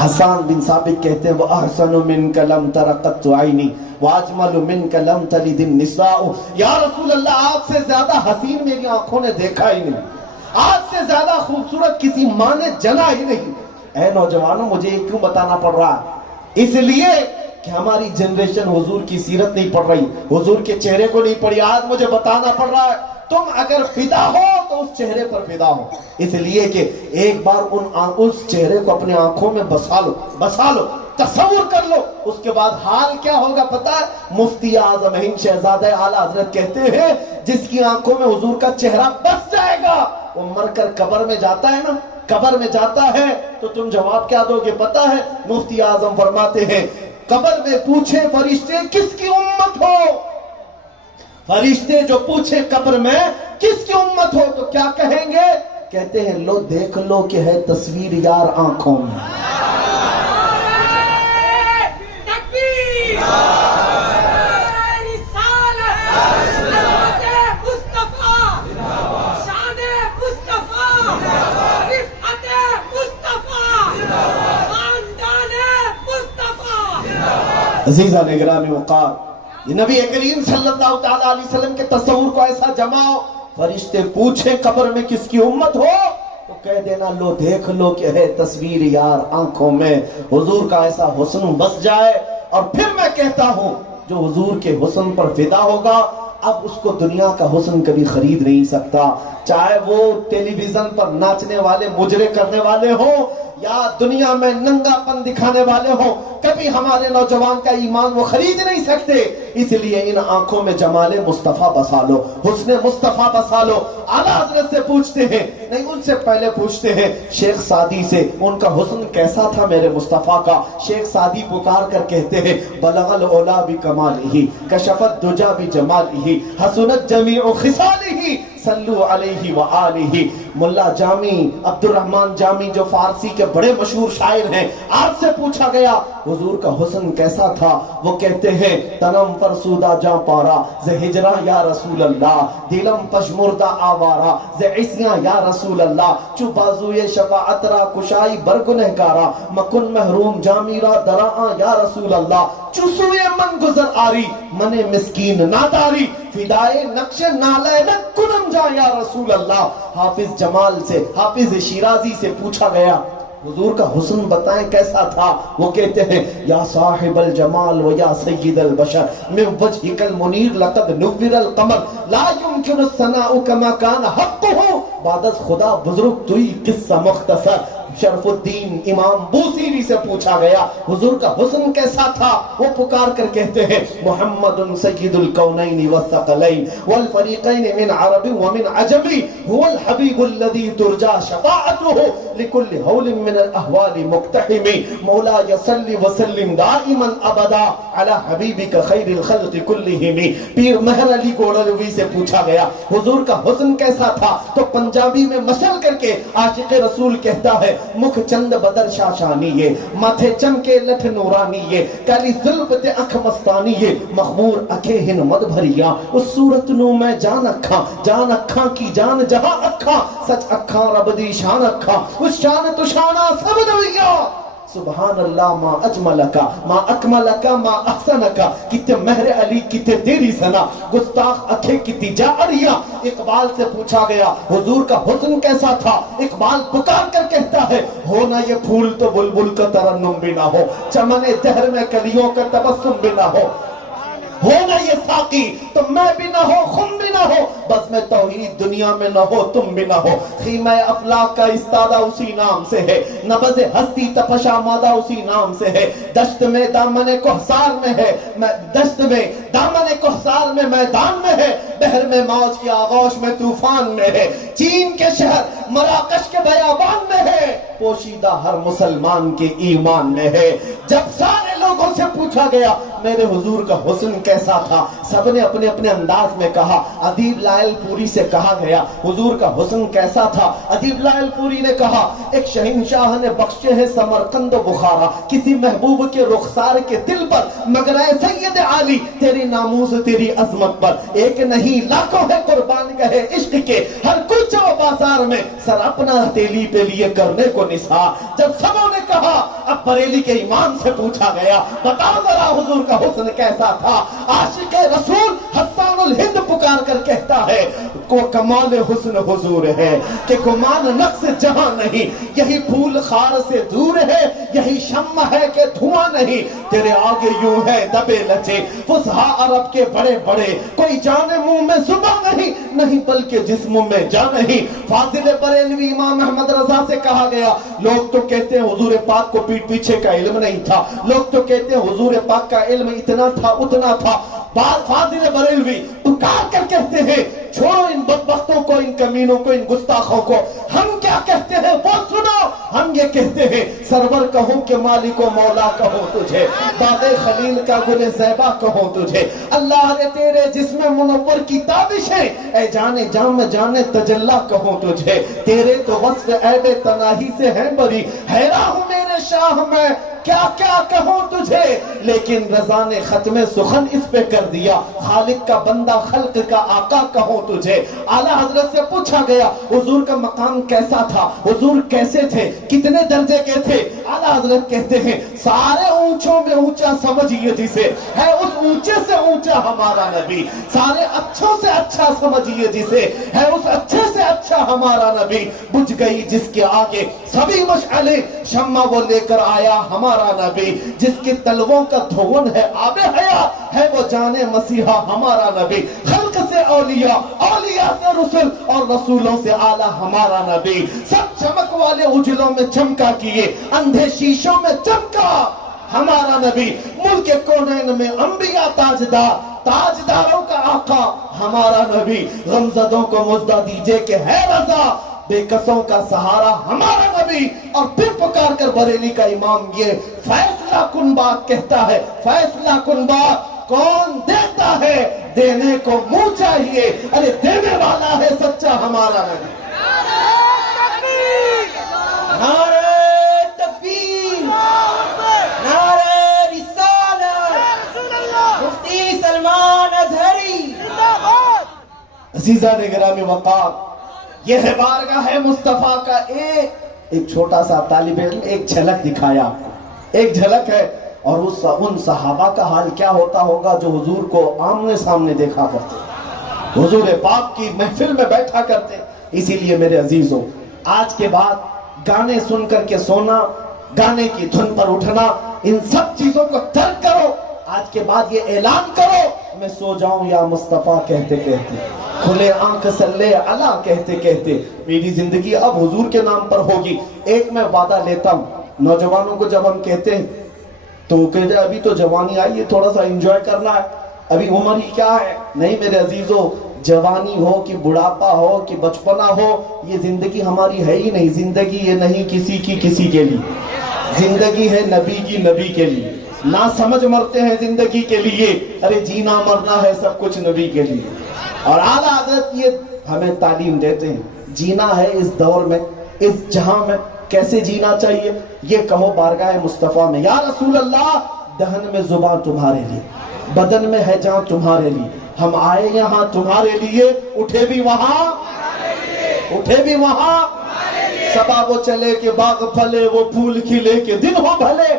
حسان بن ثابت کہتے ہیں وَأَحْسَنُ مِنْكَ لَمْ تَرَ قَطُّ عَيْنِي وَأَجْمَلُ مِنْكَ لَمْ تَلِدِ النِّسَاءُ یا رسول اللہ آپ سے زیادہ حسین میری آنکھوں نے دیکھا ہی نہیں، آپ سے زیادہ خوبصورت کسی ماں نے جنا ہی نہیں۔ اے نوجوانوں مجھے یہ کیوں بتانا پڑ رہا ہے؟ اس لیے کہ ہماری جنریشن حضور کی سیرت نہیں پڑھ رہی، حضور کے چہرے کو نہیں پڑھی۔ آج مجھے بتانا پڑ رہا ہے تم اگر فدا ہو تو اس چہرے پر فدا ہو، اس لیے کہ ایک بار اس چہرے کو اپنے آنکھوں میں بسا لو، تصور کر لو، اس کے بعد حال کیا ہوگا پتہ ہے؟ مفتی اعظم ہند شہزادہ اعلیٰ حضرت کہتے ہیں جس کی آنکھوں میں حضور کا چہرہ بس جائے گا وہ مر کر قبر میں جاتا ہے نا، قبر میں جاتا ہے تو تم جواب کیا دو گے پتہ ہے؟ مفتی اعظم فرماتے ہیں قبر میں پوچھے فرشتے کس کی امت ہو، فرشتے جو پوچھے قبر میں کس کی امت ہو تو کیا کہیں گے؟ کہتے ہیں لو دیکھ لو کہ ہے تصویر یار آنکھوں میں۔ عزیزان گرامی وقار یہ نبی کریم صلی اللہ تعالیٰ علیہ وسلم کے تصور کو ایسا جماؤ، فرشتے پوچھیں قبر میں کس کی امت ہو تو کہہ دینا لو دیکھ لو کہ ہے تصویر یار آنکھوں میں، حضور کا ایسا حسن بس جائے۔ اور پھر میں کہتا ہوں جو حضور کے حسن پر فدا ہوگا اب اس کو دنیا کا حسن کبھی خرید نہیں سکتا، چاہے وہ ٹیلی ویژن پر ناچنے والے مجرے کرنے والے ہوں یا دنیا میں ننگا پن دکھانے والے ہوں، کبھی ہمارے نوجوان کا ایمان وہ خرید نہیں سکتے۔ اس لیے ان آنکھوں میں جمال مصطفیٰ بسا لو، حسن مصطفیٰ بسا لو۔ اعلیٰ حضرت سے پوچھتے ہیں، نہیں ان سے پہلے پوچھتے ہیں شیخ سعدی سے ان کا حسن کیسا تھا میرے مصطفیٰ کا۔ شیخ سعدی پکار کر کہتے ہیں بلغ العلا بکمالہ کشف الدجا بجمالہ حسنت جمیع خصالہ صلو علیہ وآلہ۔ ملا جامی عبد الرحمن جامی جو فارسی کے بڑے مشہور شاعر ہیں، آپ سے پوچھا گیا حضور کا حسن کیسا تھا، وہ کہتے ہیں تنم فرسودہ جاں پارا ز ہجرہ یا رسول اللہ، دلم پشمردہ آوارا ز عصیاں یا رسول اللہ، چو بازوی شفاعت را کشائی برگنہگارا مکن محروم جامی را دراں یا رسول اللہ، چو سوئے من گزر آری من مسکین ناداری فدائے نقش نالے نکنم جا یا رسول اللہ۔ حافظ جمال سے حافظ شیرازی سے پوچھا گیا حضور کا حسن بتائیں کیسا تھا، وہ کہتے ہیں یا صاحب الجمال و یا سید البشر من وجہک المنیر لقد نور القمر لا يمکن الثناء کما کان حقہ بعد از خدا بزرگ توئی قصہ مختصر۔ شرف الدین امام بوسیری سے پوچھا گیا حضور کا حسن کیسا تھا، وہ پکار کر کہتے ہیں محمد سید الکونین والثقلین والفریقین من عرب ومن عجمی هو الحبیب الذی ترجا شفاعته لکل حول من الاحوال مقتحم مولا صلی وسلم دائما ابدا علی حبیبک خیر الخلق کلہم۔ پیر مہر علی گوڑلوی سے پوچھا گیا حضور کا حسن کیسا تھا تو پنجابی میں مشل کر کے عاشق رسول کہتا ہے مکھ چند بدر شاشانی یہ ماتھے چمکے لٹھ نورانی یہ کالی ظلف تے اکھ مستانی یہ مخمور اکھے ہن مد بھریا اس صورت نو میں جان اکھاں کی جان جہاں اکھاں سچ اکھاں رب دی شان اکھاں اس شان تو شانہ سب دویا۔ سبحان اللہ ما اجملکا ما اکملکا ما احسنکا، کتے مہر علی کتے تیری سنا گستاخ اکھے کتی جاریاں۔ اقبال سے پوچھا گیا حضور کا حسن کیسا تھا، اقبال پکار کر کہتا ہے ہونا یہ پھول تو بلبل کا ترنم بھی نہ ہو، چمن دہر میں کلیوں کا تبسم بھی نہ ہو، ہونا یہ ساقی تو میں بھی نہ ہو خم بھی نہ ہو، بس میں توحید دنیا میں نہ ہو تم بھی نہ ہو، خیمہ افلاک کا استادہ اسی نام سے ہے، نبض ہستی تپشا مادہ اسی نام سے ہے، دشت میں دامن کوہسار میں ہے، دشت میں دامن کوہسار میں میدان میں ہے، بحر میں موج کی آغوش میں طوفان میں ہے، چین کے شہر مراکش کے بیابان میں ہے، پوشیدہ ہر مسلمان کے ایمان میں ہے۔ جب سارے لوگوں سے پوچھا گیا میرے حضور کا حسن کیسا تھا، سب نے اپنے اپنے انداز میں کہا۔ ادیب لائل پوری سے کہا گیا حضور کا حسن کیسا تھا، ادیب لائل پوری نے کہا ایک شہنشاہ نے بخشے ہیں سمرقند و بخارا، کسی محبوب کے رخسار کے دل پر مگر اے سید عالی تیری میری ناموس تیری عظمت پر، ایک نہیں لاکھوں ہے قربان گئے عشق کے ہر کوچہ و بازار میں، سر اپنا ہتھیلی پہ لیے کرنے کو نثار۔ جب سبوں نے کہا اب بریلی کے امام سے پوچھا گیا، بتاؤ ذرا حضور کا حسن کیسا تھا؟ عاشق رسول حسان الہند پکار کر کہتا ہے کو کمال حسن حضور ہے کہ گمان نقص جہاں نہیں، یہی پھول خار سے دور ہے، یہی شمع ہے کہ دھواں نہیں، تیرے آگے یوں ہے دبے لچے فصحا عرب کے بڑے بڑے، کوئی جانے منہ میں زباں نہیں بلکہ جسم میں جان نہیں۔ فاضل بریلوی امام احمد رضا سے کہا گیا، لوگ تو کہتے ہیں حضور پاک کو پیٹ پیچھے کا علم نہیں تھا، لوگ تو کہتے ہیں حضور پاک کا علم اتنا تھا اتنا تھا، فاضل بریلوی پکار کر کہتے ہیں چھوڑو ان بدبختوں کو، ان کمینوں کو، ان گستاخوں کو، ہم کیا کہتے ہیں وہ سنو، ہم یہ کہتے ہیں سرور کہوں کہ مالک و مولا کہوں تجھے، باغ خلیل کا گل زیبا کہوں تجھے، اللہ نے تیرے جسم منور کی تابشیں، اے جانے جام جانے تجلا کہوں تجھے، تیرے تو وصف عیب تناہی سے ہیں بری، حیران ہوں میرے شاہ میں کیا کیا کہوں تجھے، لیکن رضا نے ختم سخن اس پہ کر دیا، خالق کا بندہ خلق کا آقا کہوں تجھے۔ اعلیٰ حضرت سے پوچھا گیا حضور کا مقام کیسا تھا، حضور کیسے تھے، کتنے درجے کے تھے؟ اعلیٰ حضرت کہتے ہیں سارے اونچوں میں اونچا سمجھئے جسے، ہے اس اونچے سے اونچا ہمارا نبی، سارے اچھوں سے اچھا سمجھئے جسے، ہے اس اچھے سے اچھا ہمارا نبی، بجھ گئی جس کے آگے سبھی مشعلیں، شمع وہ لے کر آیا ہمارا نبی، جس کے تلووں کا دھون ہے آب حیات، ہے وہ جانے مسیحا ہمارا نبی، خلق سے اولیاء، اولیاء سے رسول، اور رسولوں سے اعلیٰ ہمارا نبی، سب چمک والے اجلوں میں چمکا کیے، اندھے شیشوں میں چمکا ہمارا نبی، ملک کونین میں انبیاء تاجدار، تاجداروں کا آقا ہمارا نبی، غمزدوں کو مزدہ دیجئے کہ ہے رضا، بے قصوں کا سہارا ہمارا نبی۔ اور پھر پکار کر بریلی کا امام یہ فیصلہ کن بات کہتا ہے، فیصلہ کن بات کون دیتا ہے، دینے کو منہ چاہیے، ارے دینے والا ہے سچا ہمارا نبی۔ نعرہ تکبیر، نعرہ رسالت، مفتی سلمان ازہری۔ عزیزان گرامی وقار، یہ ہے بارگاہ مصطفیٰ کا ایک چھوٹا سا طالب علم ایک جھلک دکھایا، ایک جھلک ہے، اور ان صحابہ کا حال کیا ہوتا ہوگا جو حضور کو آمنے سامنے دیکھا کرتے، حضور پاک کی محفل میں بیٹھا کرتے۔ اسی لیے میرے عزیزوں، آج کے بعد گانے سن کر کے سونا، گانے کی دھن پر اٹھنا، ان سب چیزوں کو ترک کرو۔ آج کے بعد یہ اعلان کرو، میں سو جاؤں یا مصطفیٰ کہتے کہتے، کھلے آنکھ صلی علی کہتے کہتے میری زندگی اب حضور کے نام پر ہوگی۔ ایک میں وعدہ لیتا ہوں، نوجوانوں کو جب ہم کہتے ہیں تو وہ کہتے ہیں ابھی تو جوانی آئی ہے، تھوڑا سا انجوائے کرنا ہے، ابھی عمر ہی کیا ہے۔ نہیں میرے عزیزوں، جوانی ہو کہ بڑھاپا ہو کہ بچپنا ہو، یہ زندگی ہماری ہے ہی نہیں۔ زندگی یہ نہیں کسی کی کسی کے لیے، زندگی ہے نبی کی نبی کے لیے۔ نہ سمجھ مرتے ہیں زندگی کے لیے، ارے جینا مرنا ہے سب کچھ نبی کے لیے۔ اور اعلیٰ حضرت یہ ہمیں تعلیم دیتے ہیں، جینا ہے اس دور میں، اس جہاں میں کیسے جینا چاہیے، یہ کہو بارگاہ مصطفیٰ میں، یا رسول اللہ دہن میں زبان تمہارے لیے، بدن میں ہے جان تمہارے لیے، ہم آئے یہاں تمہارے لیے، اٹھے بھی وہاں، اٹھے بھی وہاں، صبا وہ چلے کہ باغ پھلے، وہ پھول کھلے کہ دن ہو بھلے،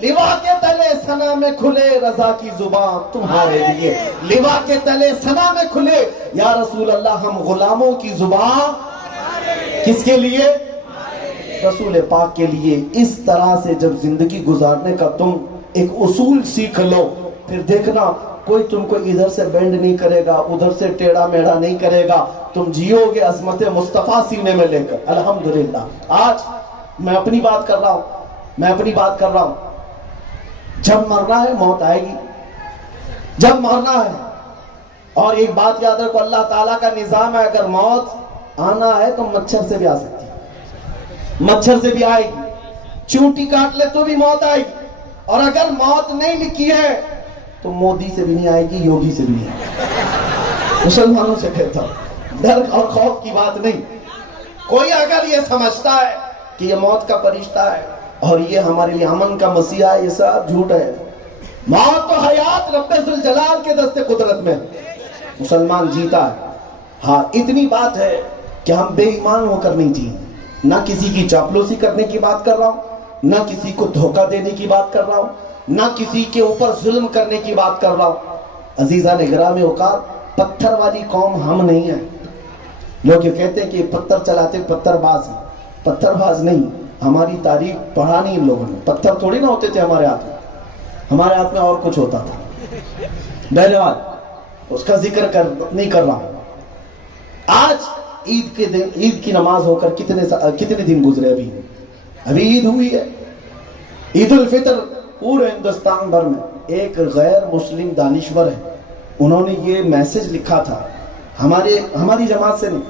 لوا کے تلے سنا میں کھلے رضا کی زبان تمہارے لیے، لوا کے تلے سنا میں کھلے، یا رسول اللہ ہم غلاموں کی زبان کس کے لیے؟ رسول پاک کے لیے۔ اس طرح سے جب زندگی گزارنے کا تم ایک اصول سیکھ لو، پھر دیکھنا کوئی تم کو ادھر سے بینڈ نہیں کرے گا، ادھر سے ٹیڑھا میڑھا نہیں کرے گا، تم جیو گے عظمت مصطفیٰ سینے میں لے کر۔ الحمدللہ آج میں اپنی بات کر رہا ہوں، جب مرنا ہے موت آئے گی، جب مرنا ہے۔ اور ایک بات یاد رکھو، اللہ تعالیٰ کا نظام ہے، اگر موت آنا ہے تو مچھر سے بھی آ سکتی ہے، مچھر سے بھی آئے گی، چونٹی کاٹ لے تو بھی موت آئے گی، اور اگر موت نہیں لکھی ہے تو مودی سے بھی نہیں آئے گی، یوگی سے بھی نہیں آئے گی۔ مسلمانوں سے کہتا ہوں، ڈر اور خوف کی بات نہیں۔ کوئی اگر یہ سمجھتا ہے کہ یہ موت کا فرشتہ ہے اور یہ ہمارے لیے امن کا مسیح ہے، یہ سب جھوٹ ہے، موت تو حیات رب ذوالجلال کے دست قدرت میں مسلمان جیتا ہے. ہاں اتنی بات ہے کہ ہم بے ایمان ہو کر نہیں جیئیں. نہ کسی کی چاپلوسی کرنے کی بات کر رہا ہوں, نہ کسی کو دھوکہ دینے کی بات کر رہا ہوں, نہ کسی کے اوپر ظلم کرنے کی بات کر رہا ہوں. عزیزان گرامی اوقات, پتھر والی قوم ہم نہیں ہیں. لوگ یہ کہتے ہیں کہ پتھر چلاتے پتھر باز ہیں. پتھر باز نہیں, ہماری تاریخ پڑھا نہیں ان لوگوں نے. پتھر تھوڑی نہ ہوتے تھے ہمارے ہاتھ میں, ہمارے ہاتھ میں اور کچھ ہوتا تھا. بہرحال اس کا ذکر نہیں کر رہا ہوں. آج عید کے دن, عید کی نماز ہو کر کتنے دن گزرے. ابھی عید ہوئی ہے. عید الفطر پورے ہندوستان بھر میں ایک غیر مسلم دانشور ہے, انہوں نے یہ میسج لکھا تھا, ہماری جماعت سے نہیں,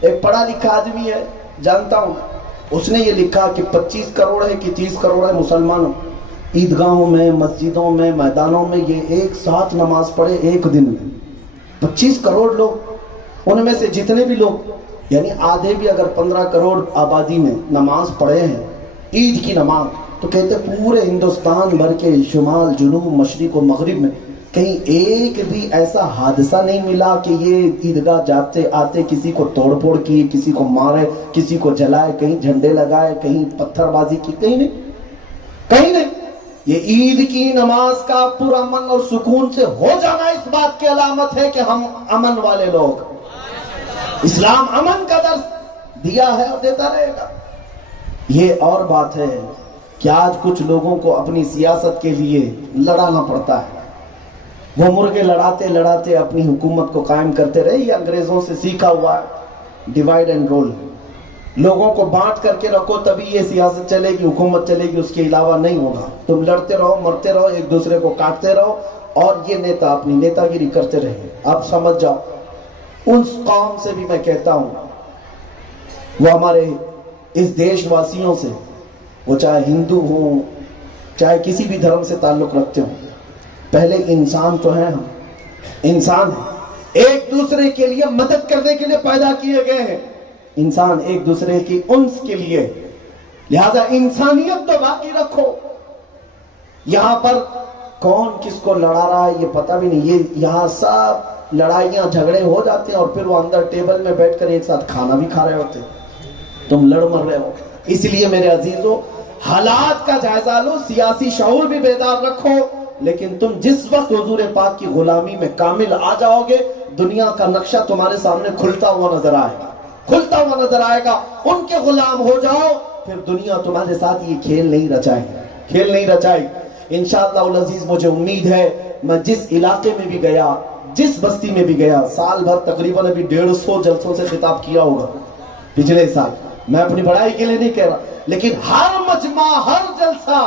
ایک پڑھا لکھا آدمی ہے, جانتا ہوں. اس نے یہ لکھا کہ 25 کروڑ ہے کہ 30 کروڑ ہے مسلمانوں, عیدگاہوں میں, مسجدوں میں, میدانوں میں یہ ایک ساتھ نماز پڑھے ایک دن میں. 25 کروڑ لوگ, ان میں سے جتنے بھی لوگ, یعنی آدھے بھی اگر 15 کروڑ آبادی میں نماز پڑھے ہیں عید کی نماز, تو کہتے پورے ہندوستان بھر کے شمال, جنوب, مشرق و مغرب میں کہیں ایک بھی ایسا حادثہ نہیں ملا کہ یہ عیدگاہ جاتے آتے کسی کو توڑ پھوڑ کی, کسی کو مارے, کسی کو جلائے, کہیں جھنڈے لگائے, کہیں پتھر بازی کی, کہیں نہیں, کہیں نہیں. یہ عید کی نماز کا پرامن اور سکون سے ہو جانا اس بات کی علامت ہے کہ ہم امن والے لوگ. اسلام امن کا درس دیا ہے اور دیتا رہے گا. یہ اور بات ہے کہ آج کچھ لوگوں کو اپنی سیاست کے لیے لڑانا پڑتا ہے. وہ مرغے لڑاتے لڑاتے اپنی حکومت کو قائم کرتے رہے. یہ انگریزوں سے سیکھا ہوا ہے ڈیوائیڈ اینڈ رول. لوگوں کو بانٹ کر کے رکھو تبھی یہ سیاست چلے گی, حکومت چلے گی, اس کے علاوہ نہیں ہوگا. تم لڑتے رہو, مرتے رہو, ایک دوسرے کو کاٹتے رہو, اور یہ نیتا اپنی نیتا گیری کرتے رہے. اب سمجھ جاؤ, اس قوم سے بھی میں کہتا ہوں, وہ ہمارے اس دیش واسیوں سے, وہ چاہے ہندو ہوں, چاہے کسی بھی دھرم سے تعلق رکھتے ہوں, پہلے انسان تو ہیں, ہم انسان ہیں, ایک دوسرے کے لیے مدد کرنے کے لیے پیدا کیے گئے ہیں. انسان ایک دوسرے کی انس کے لیے, لہذا انسانیت تو باقی رکھو. یہاں پر کون کس کو لڑا رہا ہے یہ پتہ بھی نہیں. یہ یہاں سب لڑائیاں جھگڑے ہو جاتے ہیں اور پھر وہ اندر ٹیبل میں بیٹھ کر ایک ساتھ کھانا بھی کھا رہے ہوتے ہیں. تم لڑ مر رہے ہو. اس لیے میرے عزیزو, حالات کا جائزہ لو, سیاسی شعور بھی بیدار رکھو, لیکن تم جس وقت حضور پاک کی غلامی میں کامل آ جاؤ گے, دنیا کا نقشہ تمہارے سامنے کھلتا ہوا نظر آئے گا, کھلتا ہوا نظر آئے گا. ان کے غلام ہو جاؤ, پھر دنیا تمہارے ساتھ یہ کھیل نہیں رچائے گی, کھیل نہیں رچائے. انشاءاللہ العزیز مجھے امید ہے, میں جس علاقے میں بھی گیا, جس بستی میں بھی گیا, سال بھر تقریباً ابھی 150 جلسوں سے خطاب کیا ہوگا پچھلے سال. میں اپنی بڑائی کے لیے نہیں کہہ رہا, لیکن ہر مجمع, ہر جلسہ,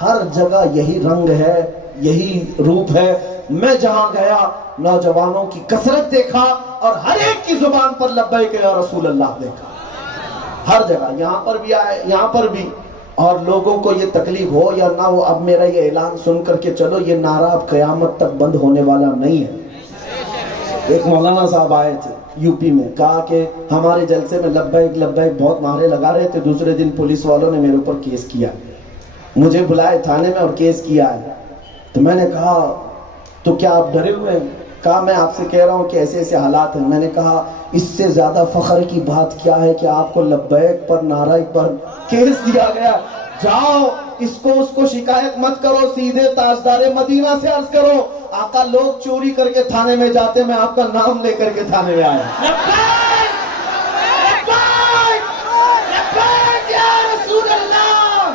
ہر جگہ یہی رنگ ہے, یہی روپ ہے. میں جہاں گیا نوجوانوں کی کثرت دیکھا اور ہر ایک کی زبان پر لبیک یا رسول اللہ دیکھا. ہر جگہ, یہاں پر بھی آئے, یہاں پر بھی. اور لوگوں کو یہ تکلیف ہو یا نہ ہو, اب میرا یہ اعلان سن کر کے چلو, یہ نعرہ اب قیامت تک بند ہونے والا نہیں ہے. ایک مولانا صاحب آئے تھے یو پی میں, کہا کہ ہمارے جلسے میں لبیک لبیک بہت نعرے لگا رہے تھے. دوسرے دن پولیس والوں نے میرے اوپر کیس کیا, مجھے بلائے تھانے میں اور کیس کیا ہے. تو میں نے کہا تو کیا آپ ڈرے ہوئے ہیں؟ کہا میں آپ سے کہہ رہا ہوں کہ ایسے ایسے حالات ہیں. میں نے کہا اس سے زیادہ فخر کی بات کیا ہے کہ آپ کو لبیک پر, نعرہ پر کیس دیا گیا. جاؤ اس کو شکایت مت کرو, سیدھے تاجدار مدینہ سے عرض کرو, آقا لوگ چوری کر کے تھانے میں جاتے, میں آپ کا نام لے کر کے تھانے میں آیا. یا رسول اللہ.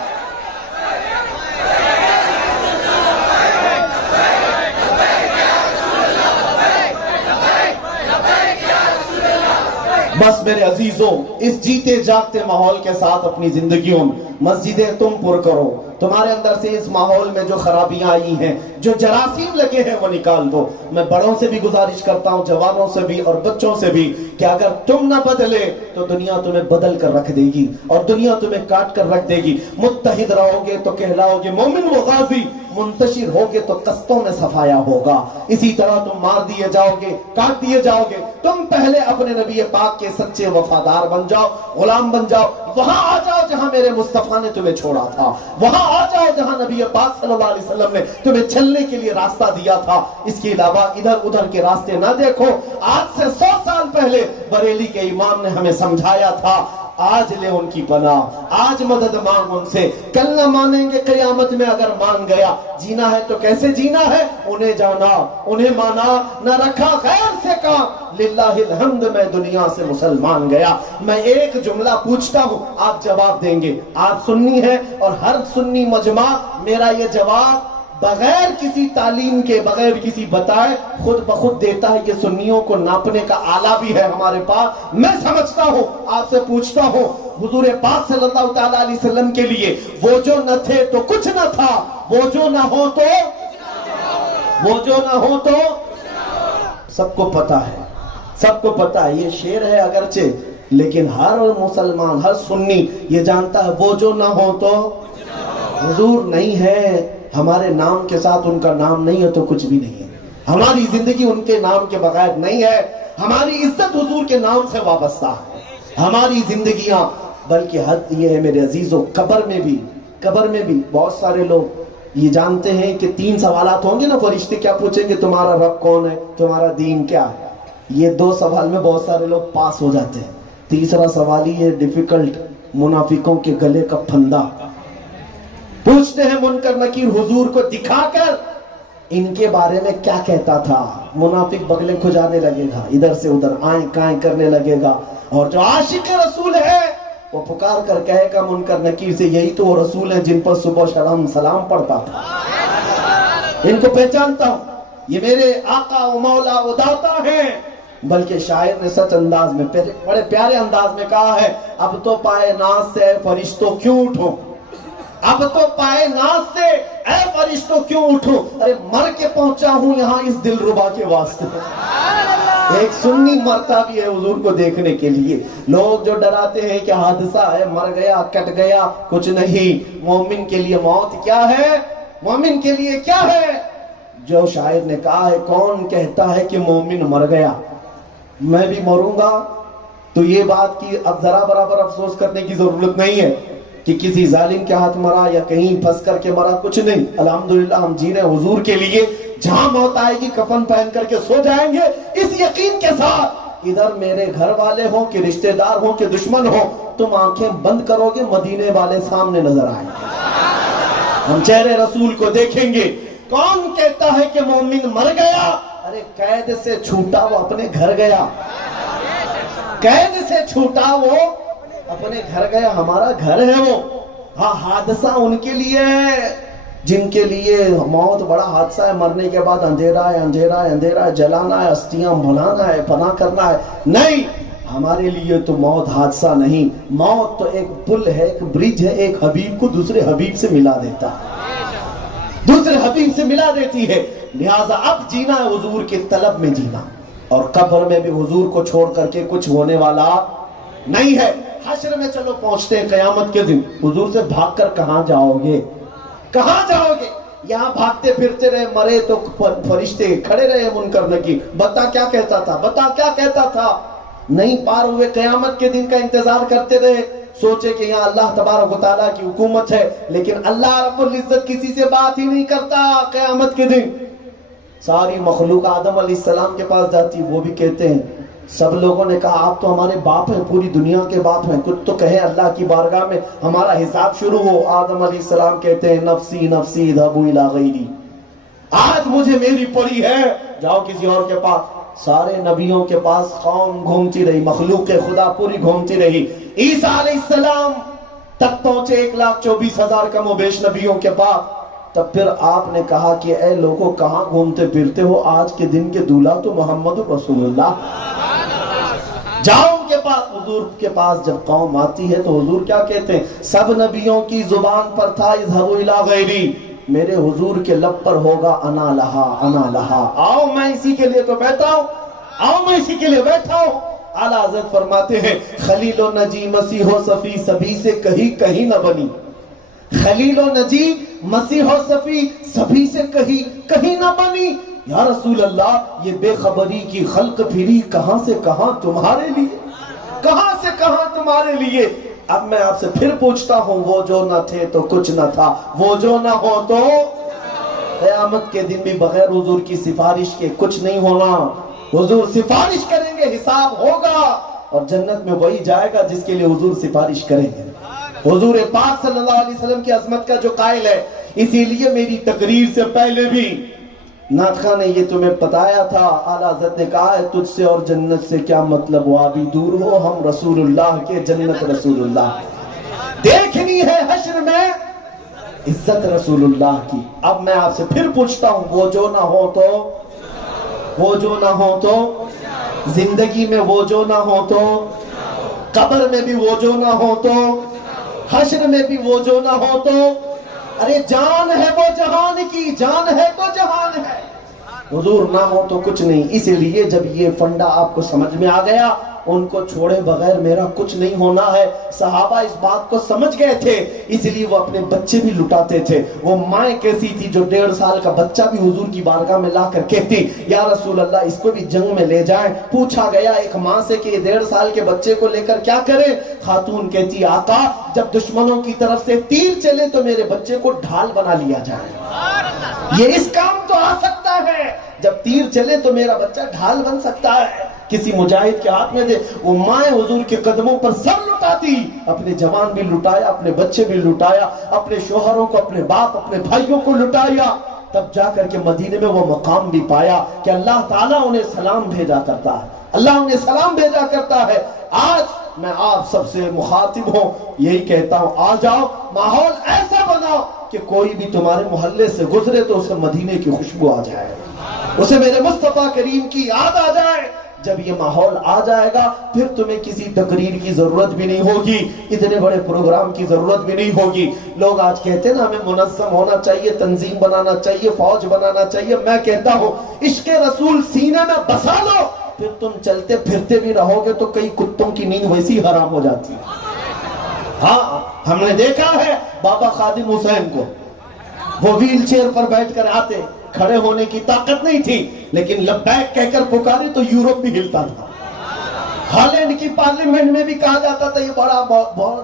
بس میرے عزیزوں, اس جیتے جاگتے ماحول کے ساتھ اپنی زندگیوں میں مسجدیں تم پر کرو. تمہارے اندر سے اس ماحول میں جو خرابیاں آئی ہیں, جو جراثیم لگے ہیں, وہ نکال دو. میں بڑوں سے بھی گزارش کرتا ہوں, جوانوں سے بھی اور بچوں سے بھی, کہ اگر تم نہ بدلے تو دنیا تمہیں بدل کر رکھ دے گی اور دنیا تمہیں کاٹ کر رکھ دے گی. متحد رہو گے تو کہلاؤ گے مومن و غازی, منتشر ہوگے تو قصتوں میں صفایا ہوگا. اسی طرح تم مار دیے جاؤ گے, کاٹ دیے جاؤ گے. تم پہلے اپنے نبی پاک کے سچے وفادار بن جاؤ, غلام بن جاؤ. وہاں آ جاؤ جہاں میرے مصطفیٰ نے تمہیں چھوڑا تھا. وہاں آ جاؤ جہاں نبی پاک صلی اللہ علیہ وسلم نے تمہیں چلنے کے لیے راستہ دیا تھا. اس کے علاوہ ادھر ادھر کے راستے نہ دیکھو. آج سے 100 سال پہلے بریلی کے امام نے ہمیں سمجھایا تھا. آج لے ان کی پناہ, آج مدد مانگ ان سے. کل نہ مانیں گے قیامت میں اگر مان گیا. جینا ہے تو کیسے جینا ہے, انہیں جانا, انہیں مانا, نہ رکھا غیر سے کام. للہ الحمد میں دنیا سے مسلمان گیا. میں ایک جملہ پوچھتا ہوں, آپ جواب دیں گے. آپ سنی ہیں اور ہر سنی مجمع میرا یہ جواب بغیر کسی تعلیم کے, بغیر کسی بتائے خود بخود دیتا ہے. یہ سنیوں کو ناپنے کا آلہ بھی ہے ہمارے پاس. میں سمجھتا ہوں, آپ سے پوچھتا ہوں, حضور پاک صلی اللہ تعالی علیہ وسلم کے لیے وہ جو نہ تھے تو کچھ نہ تھا, وہ جو نہ ہو تو, وہ جو نہ ہو تو سب کو پتا ہے, سب کو پتا ہے. یہ شعر ہے اگرچہ, لیکن ہر مسلمان, ہر سنی یہ جانتا ہے وہ جو نہ ہو تو حضور نہیں ہے. ہمارے نام کے ساتھ ان کا نام نہیں ہے تو کچھ بھی نہیں ہے. ہماری زندگی ان کے نام کے بغیر نہیں ہے. ہماری عزت حضور کے نام سے وابستہ ہے. ہماری زندگیاں, بلکہ حد یہ ہے میرے عزیزوں, قبر میں بھی بہت سارے لوگ یہ جانتے ہیں کہ 3 سوالات ہوں گے نا. فرشتے کیا پوچھیں گے, تمہارا رب کون ہے, تمہارا دین کیا ہے. یہ 2 سوال میں بہت سارے لوگ پاس ہو جاتے ہیں. تیسرا سوال ہی ہے ڈیفیکلٹ, منافقوں کے گلے کا پھندا. پوچھتے ہیں منکر نکیر حضور کو دکھا کر ان کے بارے میں کیا کہتا تھا. منافق بغلیں کھجانے لگے گا, ادھر سے ادھر آئیں کائیں کرنے لگے گا. اور جو عاشق رسول ہے وہ پکار کر کہے گا منکر نکیر سے, یہی تو وہ رسول ہیں جن پر صبح شام سلام پڑھتا تھا. ان کو پہچانتا ہوں, یہ میرے آقا و مولا و داتا ہیں. بلکہ شاعر نے سچ انداز میں, بڑے پیارے انداز میں کہا ہے, اب تو پائے ناز سے فرشتوں کیوں اٹھو, اب تو پائے ناز سے اے فرشتوں کیوں اٹھو. ارے مر کے پہنچا ہوں یہاں اس دل ربا کے واسطے. ایک سنی مرتا بھی ہے حضور کو دیکھنے کے لیے. لوگ جو ڈراتے ہیں کہ حادثہ ہے, مر گیا, کٹ گیا, کچھ نہیں. مومن کے لیے موت کیا ہے, مومن کے لیے کیا ہے. جو شاعر نے کہا ہے, کون کہتا ہے کہ مومن مر گیا, میں بھی مروں گا. تو یہ بات کی اب ذرا برابر افسوس کرنے کی ضرورت نہیں ہے کہ کسی ظالم کے ہاتھ مرا یا کہیں پھنس کر کے مرا, کچھ نہیں. الحمدللہ ہم جی رہے حضور کے لیے. جہاں موت آئے گی کفن پہن کر کے سو جائیں گے اس یقین کے ساتھ. ادھر میرے گھر والے ہوں کہ رشتہ دار ہوں کہ دشمن ہوں, تم آنکھیں بند کرو گے مدینے والے سامنے نظر آئیں گے. ہم چہرے رسول کو دیکھیں گے. کون کہتا ہے کہ مومن مر گیا, ارے قید سے چھوٹا وہ اپنے گھر گیا, قید سے چھوٹا وہ اپنے گھر گیا. ہمارا گھر ہے وہ. ہاں حادثہ ان کے لیے ہے جن کے لیے موت بڑا حادثہ ہے. مرنے کے بعد اندھیرا ہے, اندھیرا ہے, اندھیرا ہے, جلانا ہے, استیاں بھلانا ہے, فنا کرنا ہے. نہیں, ہمارے لیے تو موت حادثہ نہیں. موت تو ایک پل ہے, ایک برج ہے, ایک حبیب کو دوسرے حبیب سے ملا دیتا ہے, دوسرے حبیب سے ملا دیتی ہے. لہٰذا اب جینا ہے حضور کی طلب میں جینا, اور قبر میں بھی حضور کو چھوڑ کر کے کچھ ہونے والا نہیں ہے. حشر میں چلو پہنچتے ہیں قیامت کے دن. حضور سے بھاگ کر کہاں جاؤ گے, کہاں جاؤ گے. یہاں بھاگتے پھرتے رہے, مرے تو فرشتے کھڑے رہے منکر نکیر, بتا کیا کہتا تھا, بتا کیا کہتا تھا. نہیں پار ہوئے, قیامت کے دن کا انتظار کرتے رہے. سوچے کہ یہاں اللہ تبارک و تعالیٰ کی حکومت ہے, لیکن اللہ رب العزت کسی سے بات ہی نہیں کرتا. قیامت کے دن ساری مخلوق آدم علیہ السلام کے پاس جاتی. وہ بھی کہتے ہیں, سب لوگوں نے کہا آپ تو ہمارے باپ ہیں, پوری دنیا کے باپ ہیں, کچھ تو کہیں اللہ کی بارگاہ میں ہمارا حساب شروع ہو. آدم علیہ السلام کہتے ہیں نفسی نفسی اذهبوا الى غیری, آج مجھے میری پڑی ہے, جاؤ کسی اور کے پاس. سارے نبیوں کے پاس قوم گھومتی رہی, مخلوق خدا پوری گھومتی رہی. عیسیٰ علیہ السلام تک پہنچے 1,24,000 کم و بیش نبیوں کے پاس. تب پھر آپ نے کہا کہ اے لوگوں کہاں گھومتے پھرتے ہو, آج کے دن کے دولہا تو محمد رسول اللہ. جاؤ ان کے پاس. حضور کے پاس جب قوم آتی ہے تو حضور کیا کہتے ہیں, سب نبیوں کی زبان پر تھا اذهبوا الى غیری, میرے حضور کے لب پر ہوگا انا لہا انا لہا. آؤ میں اسی کے لیے تو بیٹھا ہوں, آؤ میں اسی کے لیے بیٹھا ہوں. اعلیٰ حضرت فرماتے ہیں خلیل و نجی مسیح و صفی سبھی سے کہیں کہیں نہ بنی, خلیل و نجی، مسیح و صفی، سبھی سے کہیں نہ بنی۔ یا رسول اللہ، یہ بے خبری کی خلق پھری کہاں سے کہاں تمہارے لیے، کہاں سے کہاں تمہارے لیے۔ اب میں آپ سے پھر پوچھتا ہوں، وہ جو نہ تھے تو کچھ نہ تھا، وہ جو نہ ہو تو قیامت کے دن بھی بغیر حضور کی سفارش کے کچھ نہیں ہونا۔ حضور سفارش کریں گے، حساب ہوگا، اور جنت میں وہی جائے گا جس کے لیے حضور سفارش کریں گے۔ حضور پاک صلی اللہ علیہ وسلم کی عظمت کا جو قائل ہے، اسی لیے میری تقریر سے پہلے بھی نعت خواہ نے یہ تمہیں بتایا تھا، اعلیٰ حضرت نے کہا ہے تجھ سے اور جنت سے کیا مطلب، وہ ابھی دور ہو، ہم رسول اللہ کے، جنت رسول اللہ دیکھنی ہے، حشر میں عزت رسول اللہ کی۔ اب میں آپ سے پھر پوچھتا ہوں، وہ جو نہ ہو تو، وہ جو نہ ہو تو، زندگی میں وہ جو نہ ہو تو، قبر میں بھی وہ جو نہ ہو تو، حشر میں بھی وہ جو نہ ہو تو، ارے جان ہے وہ جہان کی، جان ہے تو جہان ہے، حضور نہ ہو تو کچھ نہیں۔ اسی لیے جب یہ فنڈا آپ کو سمجھ میں آ گیا، ان کو چھوڑے بغیر میرا کچھ نہیں ہونا ہے۔ صحابہ اس بات کو سمجھ گئے تھے، اس لیے وہ اپنے بچے بھی لٹاتے تھے۔ وہ مائیں کیسی تھی جو 1.5 سال کا بچہ بھی حضور کی بارگاہ میں لا کر کہتی، یا رسول اللہ اس کو بھی جنگ میں لے جائیں۔ پوچھا گیا ایک ماں سے کہ 1.5 سال کے بچے کو لے کر کیا کریں؟ خاتون کہتی، آقا جب دشمنوں کی طرف سے تیر چلے تو میرے بچے کو ڈھال بنا لیا جائے، یہ اس کام تو آ سکتا ہے، جب تیر چلے تو میرا بچہ ڈھال بن سکتا ہے، کسی مجاہد کے ہاتھ میں دے۔ وہ مائیں حضور کے قدموں پر سر لٹاتی، اپنے جوان بھی لٹایا، اپنے بچے بھی لٹایا، اپنے شوہروں کو، اپنے باپ، اپنے بھائیوں کو لٹایا، تب جا کر کے مدینے میں وہ مقام بھی پایا کہ اللہ تعالیٰ انہیں سلام بھیجا کرتا ہے، اللہ انہیں سلام بھیجا کرتا ہے۔ آج میں آپ سب سے مخاطب ہوں، یہی کہتا ہوں، آ جاؤ، ماحول ایسا بناؤ کہ کوئی بھی تمہارے محلے سے گزرے تو اسے مدینے کی خوشبو آ جائے، اسے میرے مصطفیٰ کریم کی یاد آ جائے۔ جب یہ ماحول آ جائے گا پھر تمہیں کسی تقریر کی ضرورت بھی نہیں ہوگی، اتنے بڑے پروگرام کی ضرورت بھی نہیں ہوگی۔ لوگ آج کہتے ہیں نا ہمیں منظم ہونا چاہیے، تنظیم بنانا چاہیے، فوج بنانا چاہیے۔ میں کہتا ہوں عشق رسول سینے میں بسا لو، پھر تم چلتے پھرتے بھی رہو گے تو کئی کتوں کی نیند ویسی حرام ہو جاتی ہے۔ ہاں ہم نے دیکھا ہے بابا خادم حسین کو، وہ ویل چیئر پر بیٹھ کر آتے، کھڑے ہونے کی طاقت نہیں تھی، لیکن لبیک کہہ کر پکارے تو یورپ بھی ہلتا تھا۔ ہالینڈ کی پارلیمنٹ میں بھی کہا جاتا تھا یہ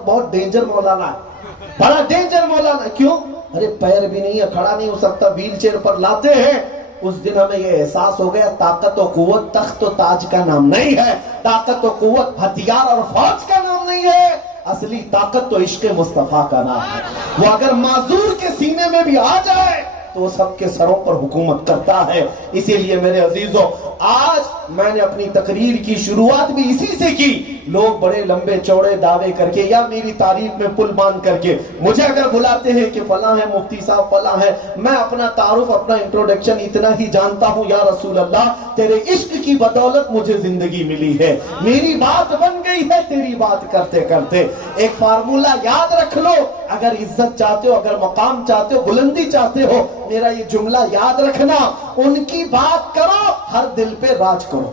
بہت ڈینجر مولانا ہے، بڑا ڈینجر مولانا ہے۔ کیوں؟ ارے پیر بھی نہیں ہے، کھڑا نہیں ہو سکتا، ویل چیئر پر لاتے ہیں۔ اس دن ہمیں یہ احساس ہو گیا طاقت و قوت تخت و تاج کا نام نہیں ہے، طاقت و قوت ہتھیار اور فوج کا نام نہیں ہے، اصلی طاقت تو عشق مصطفیٰ کا نام ہے۔ وہ اگر معذور کے سینے میں بھی آ جائے تو وہ سب کے سروں پر حکومت کرتا ہے۔ اسی لیے میرے عزیزوں، آج میں نے اپنی تقریر کی شروعات بھی اسی سے کی۔ لوگ بڑے لمبے چوڑے دعوے کر کے یا میری تعریف میں پل باندھ کر کے مجھے اگر بلاتے ہیں کہ فلاں ہے مفتی صاحب فلاں ہے، میں اپنا تعارف، اپنا انٹروڈکشن اتنا ہی جانتا ہوں، یا رسول اللہ تیرے عشق کی بدولت مجھے زندگی ملی ہے، میری بات بن گئی ہے تیری بات کرتے کرتے۔ ایک فارمولا یاد رکھ لو، اگر عزت چاہتے ہو، اگر مقام چاہتے ہو، بلندی چاہتے ہو، میرا یہ جملہ یاد رکھنا، ان کی بات کرو، ہر دل پہ راج کرو،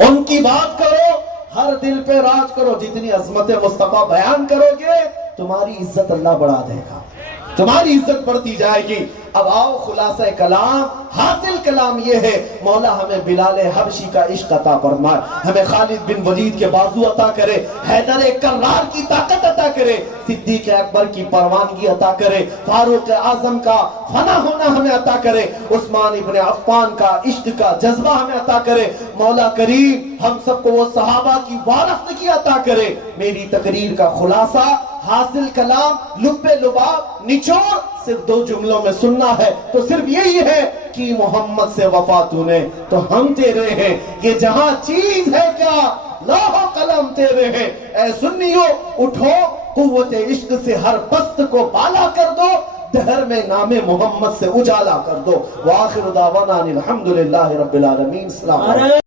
ان کی بات کرو، ہر دل پہ راج کرو۔ جتنی عظمت مصطفیٰ بیان کرو گے تمہاری عزت اللہ بڑھا دے گا، تمہاری عزت بڑھتی جائے گی۔ اب آؤ خلاصہ کلام، حاصل کلام یہ ہے، مولا ہمیں بلال حبشی کا عشق عطا فرمائے، ہمیں خالد بن ولید کے بازو عطا کرے، حیدر کرار کی طاقت عطا کرے، صدیق اکبر کی پروانگی عطا کرے، فاروق اعظم کا فنا ہونا ہمیں عطا کرے، عثمان ابن عفان کا عشق کا جذبہ ہمیں عطا کرے۔ مولا کریم ہم سب کو وہ صحابہ کی وارثگی عطا کرے۔ میری تقریر کا خلاصہ، حاصل کلام، لب لباب، نچوڑ صرف 2 جملوں میں سننا ہے تو صرف یہی ہے کہ محمد سے وفا تو نے تو ہم تیرے ہیں، یہ جہاں چیز ہے کیا لوح و قلم تیرے ہیں۔ اے سنیو اٹھو، قوت عشق سے ہر پست کو بالا کر دو، دہر میں نام محمد سے اجالا کر دو۔ وآخر دعوانا الحمدللہ رب العالمین۔ السلام علیکم۔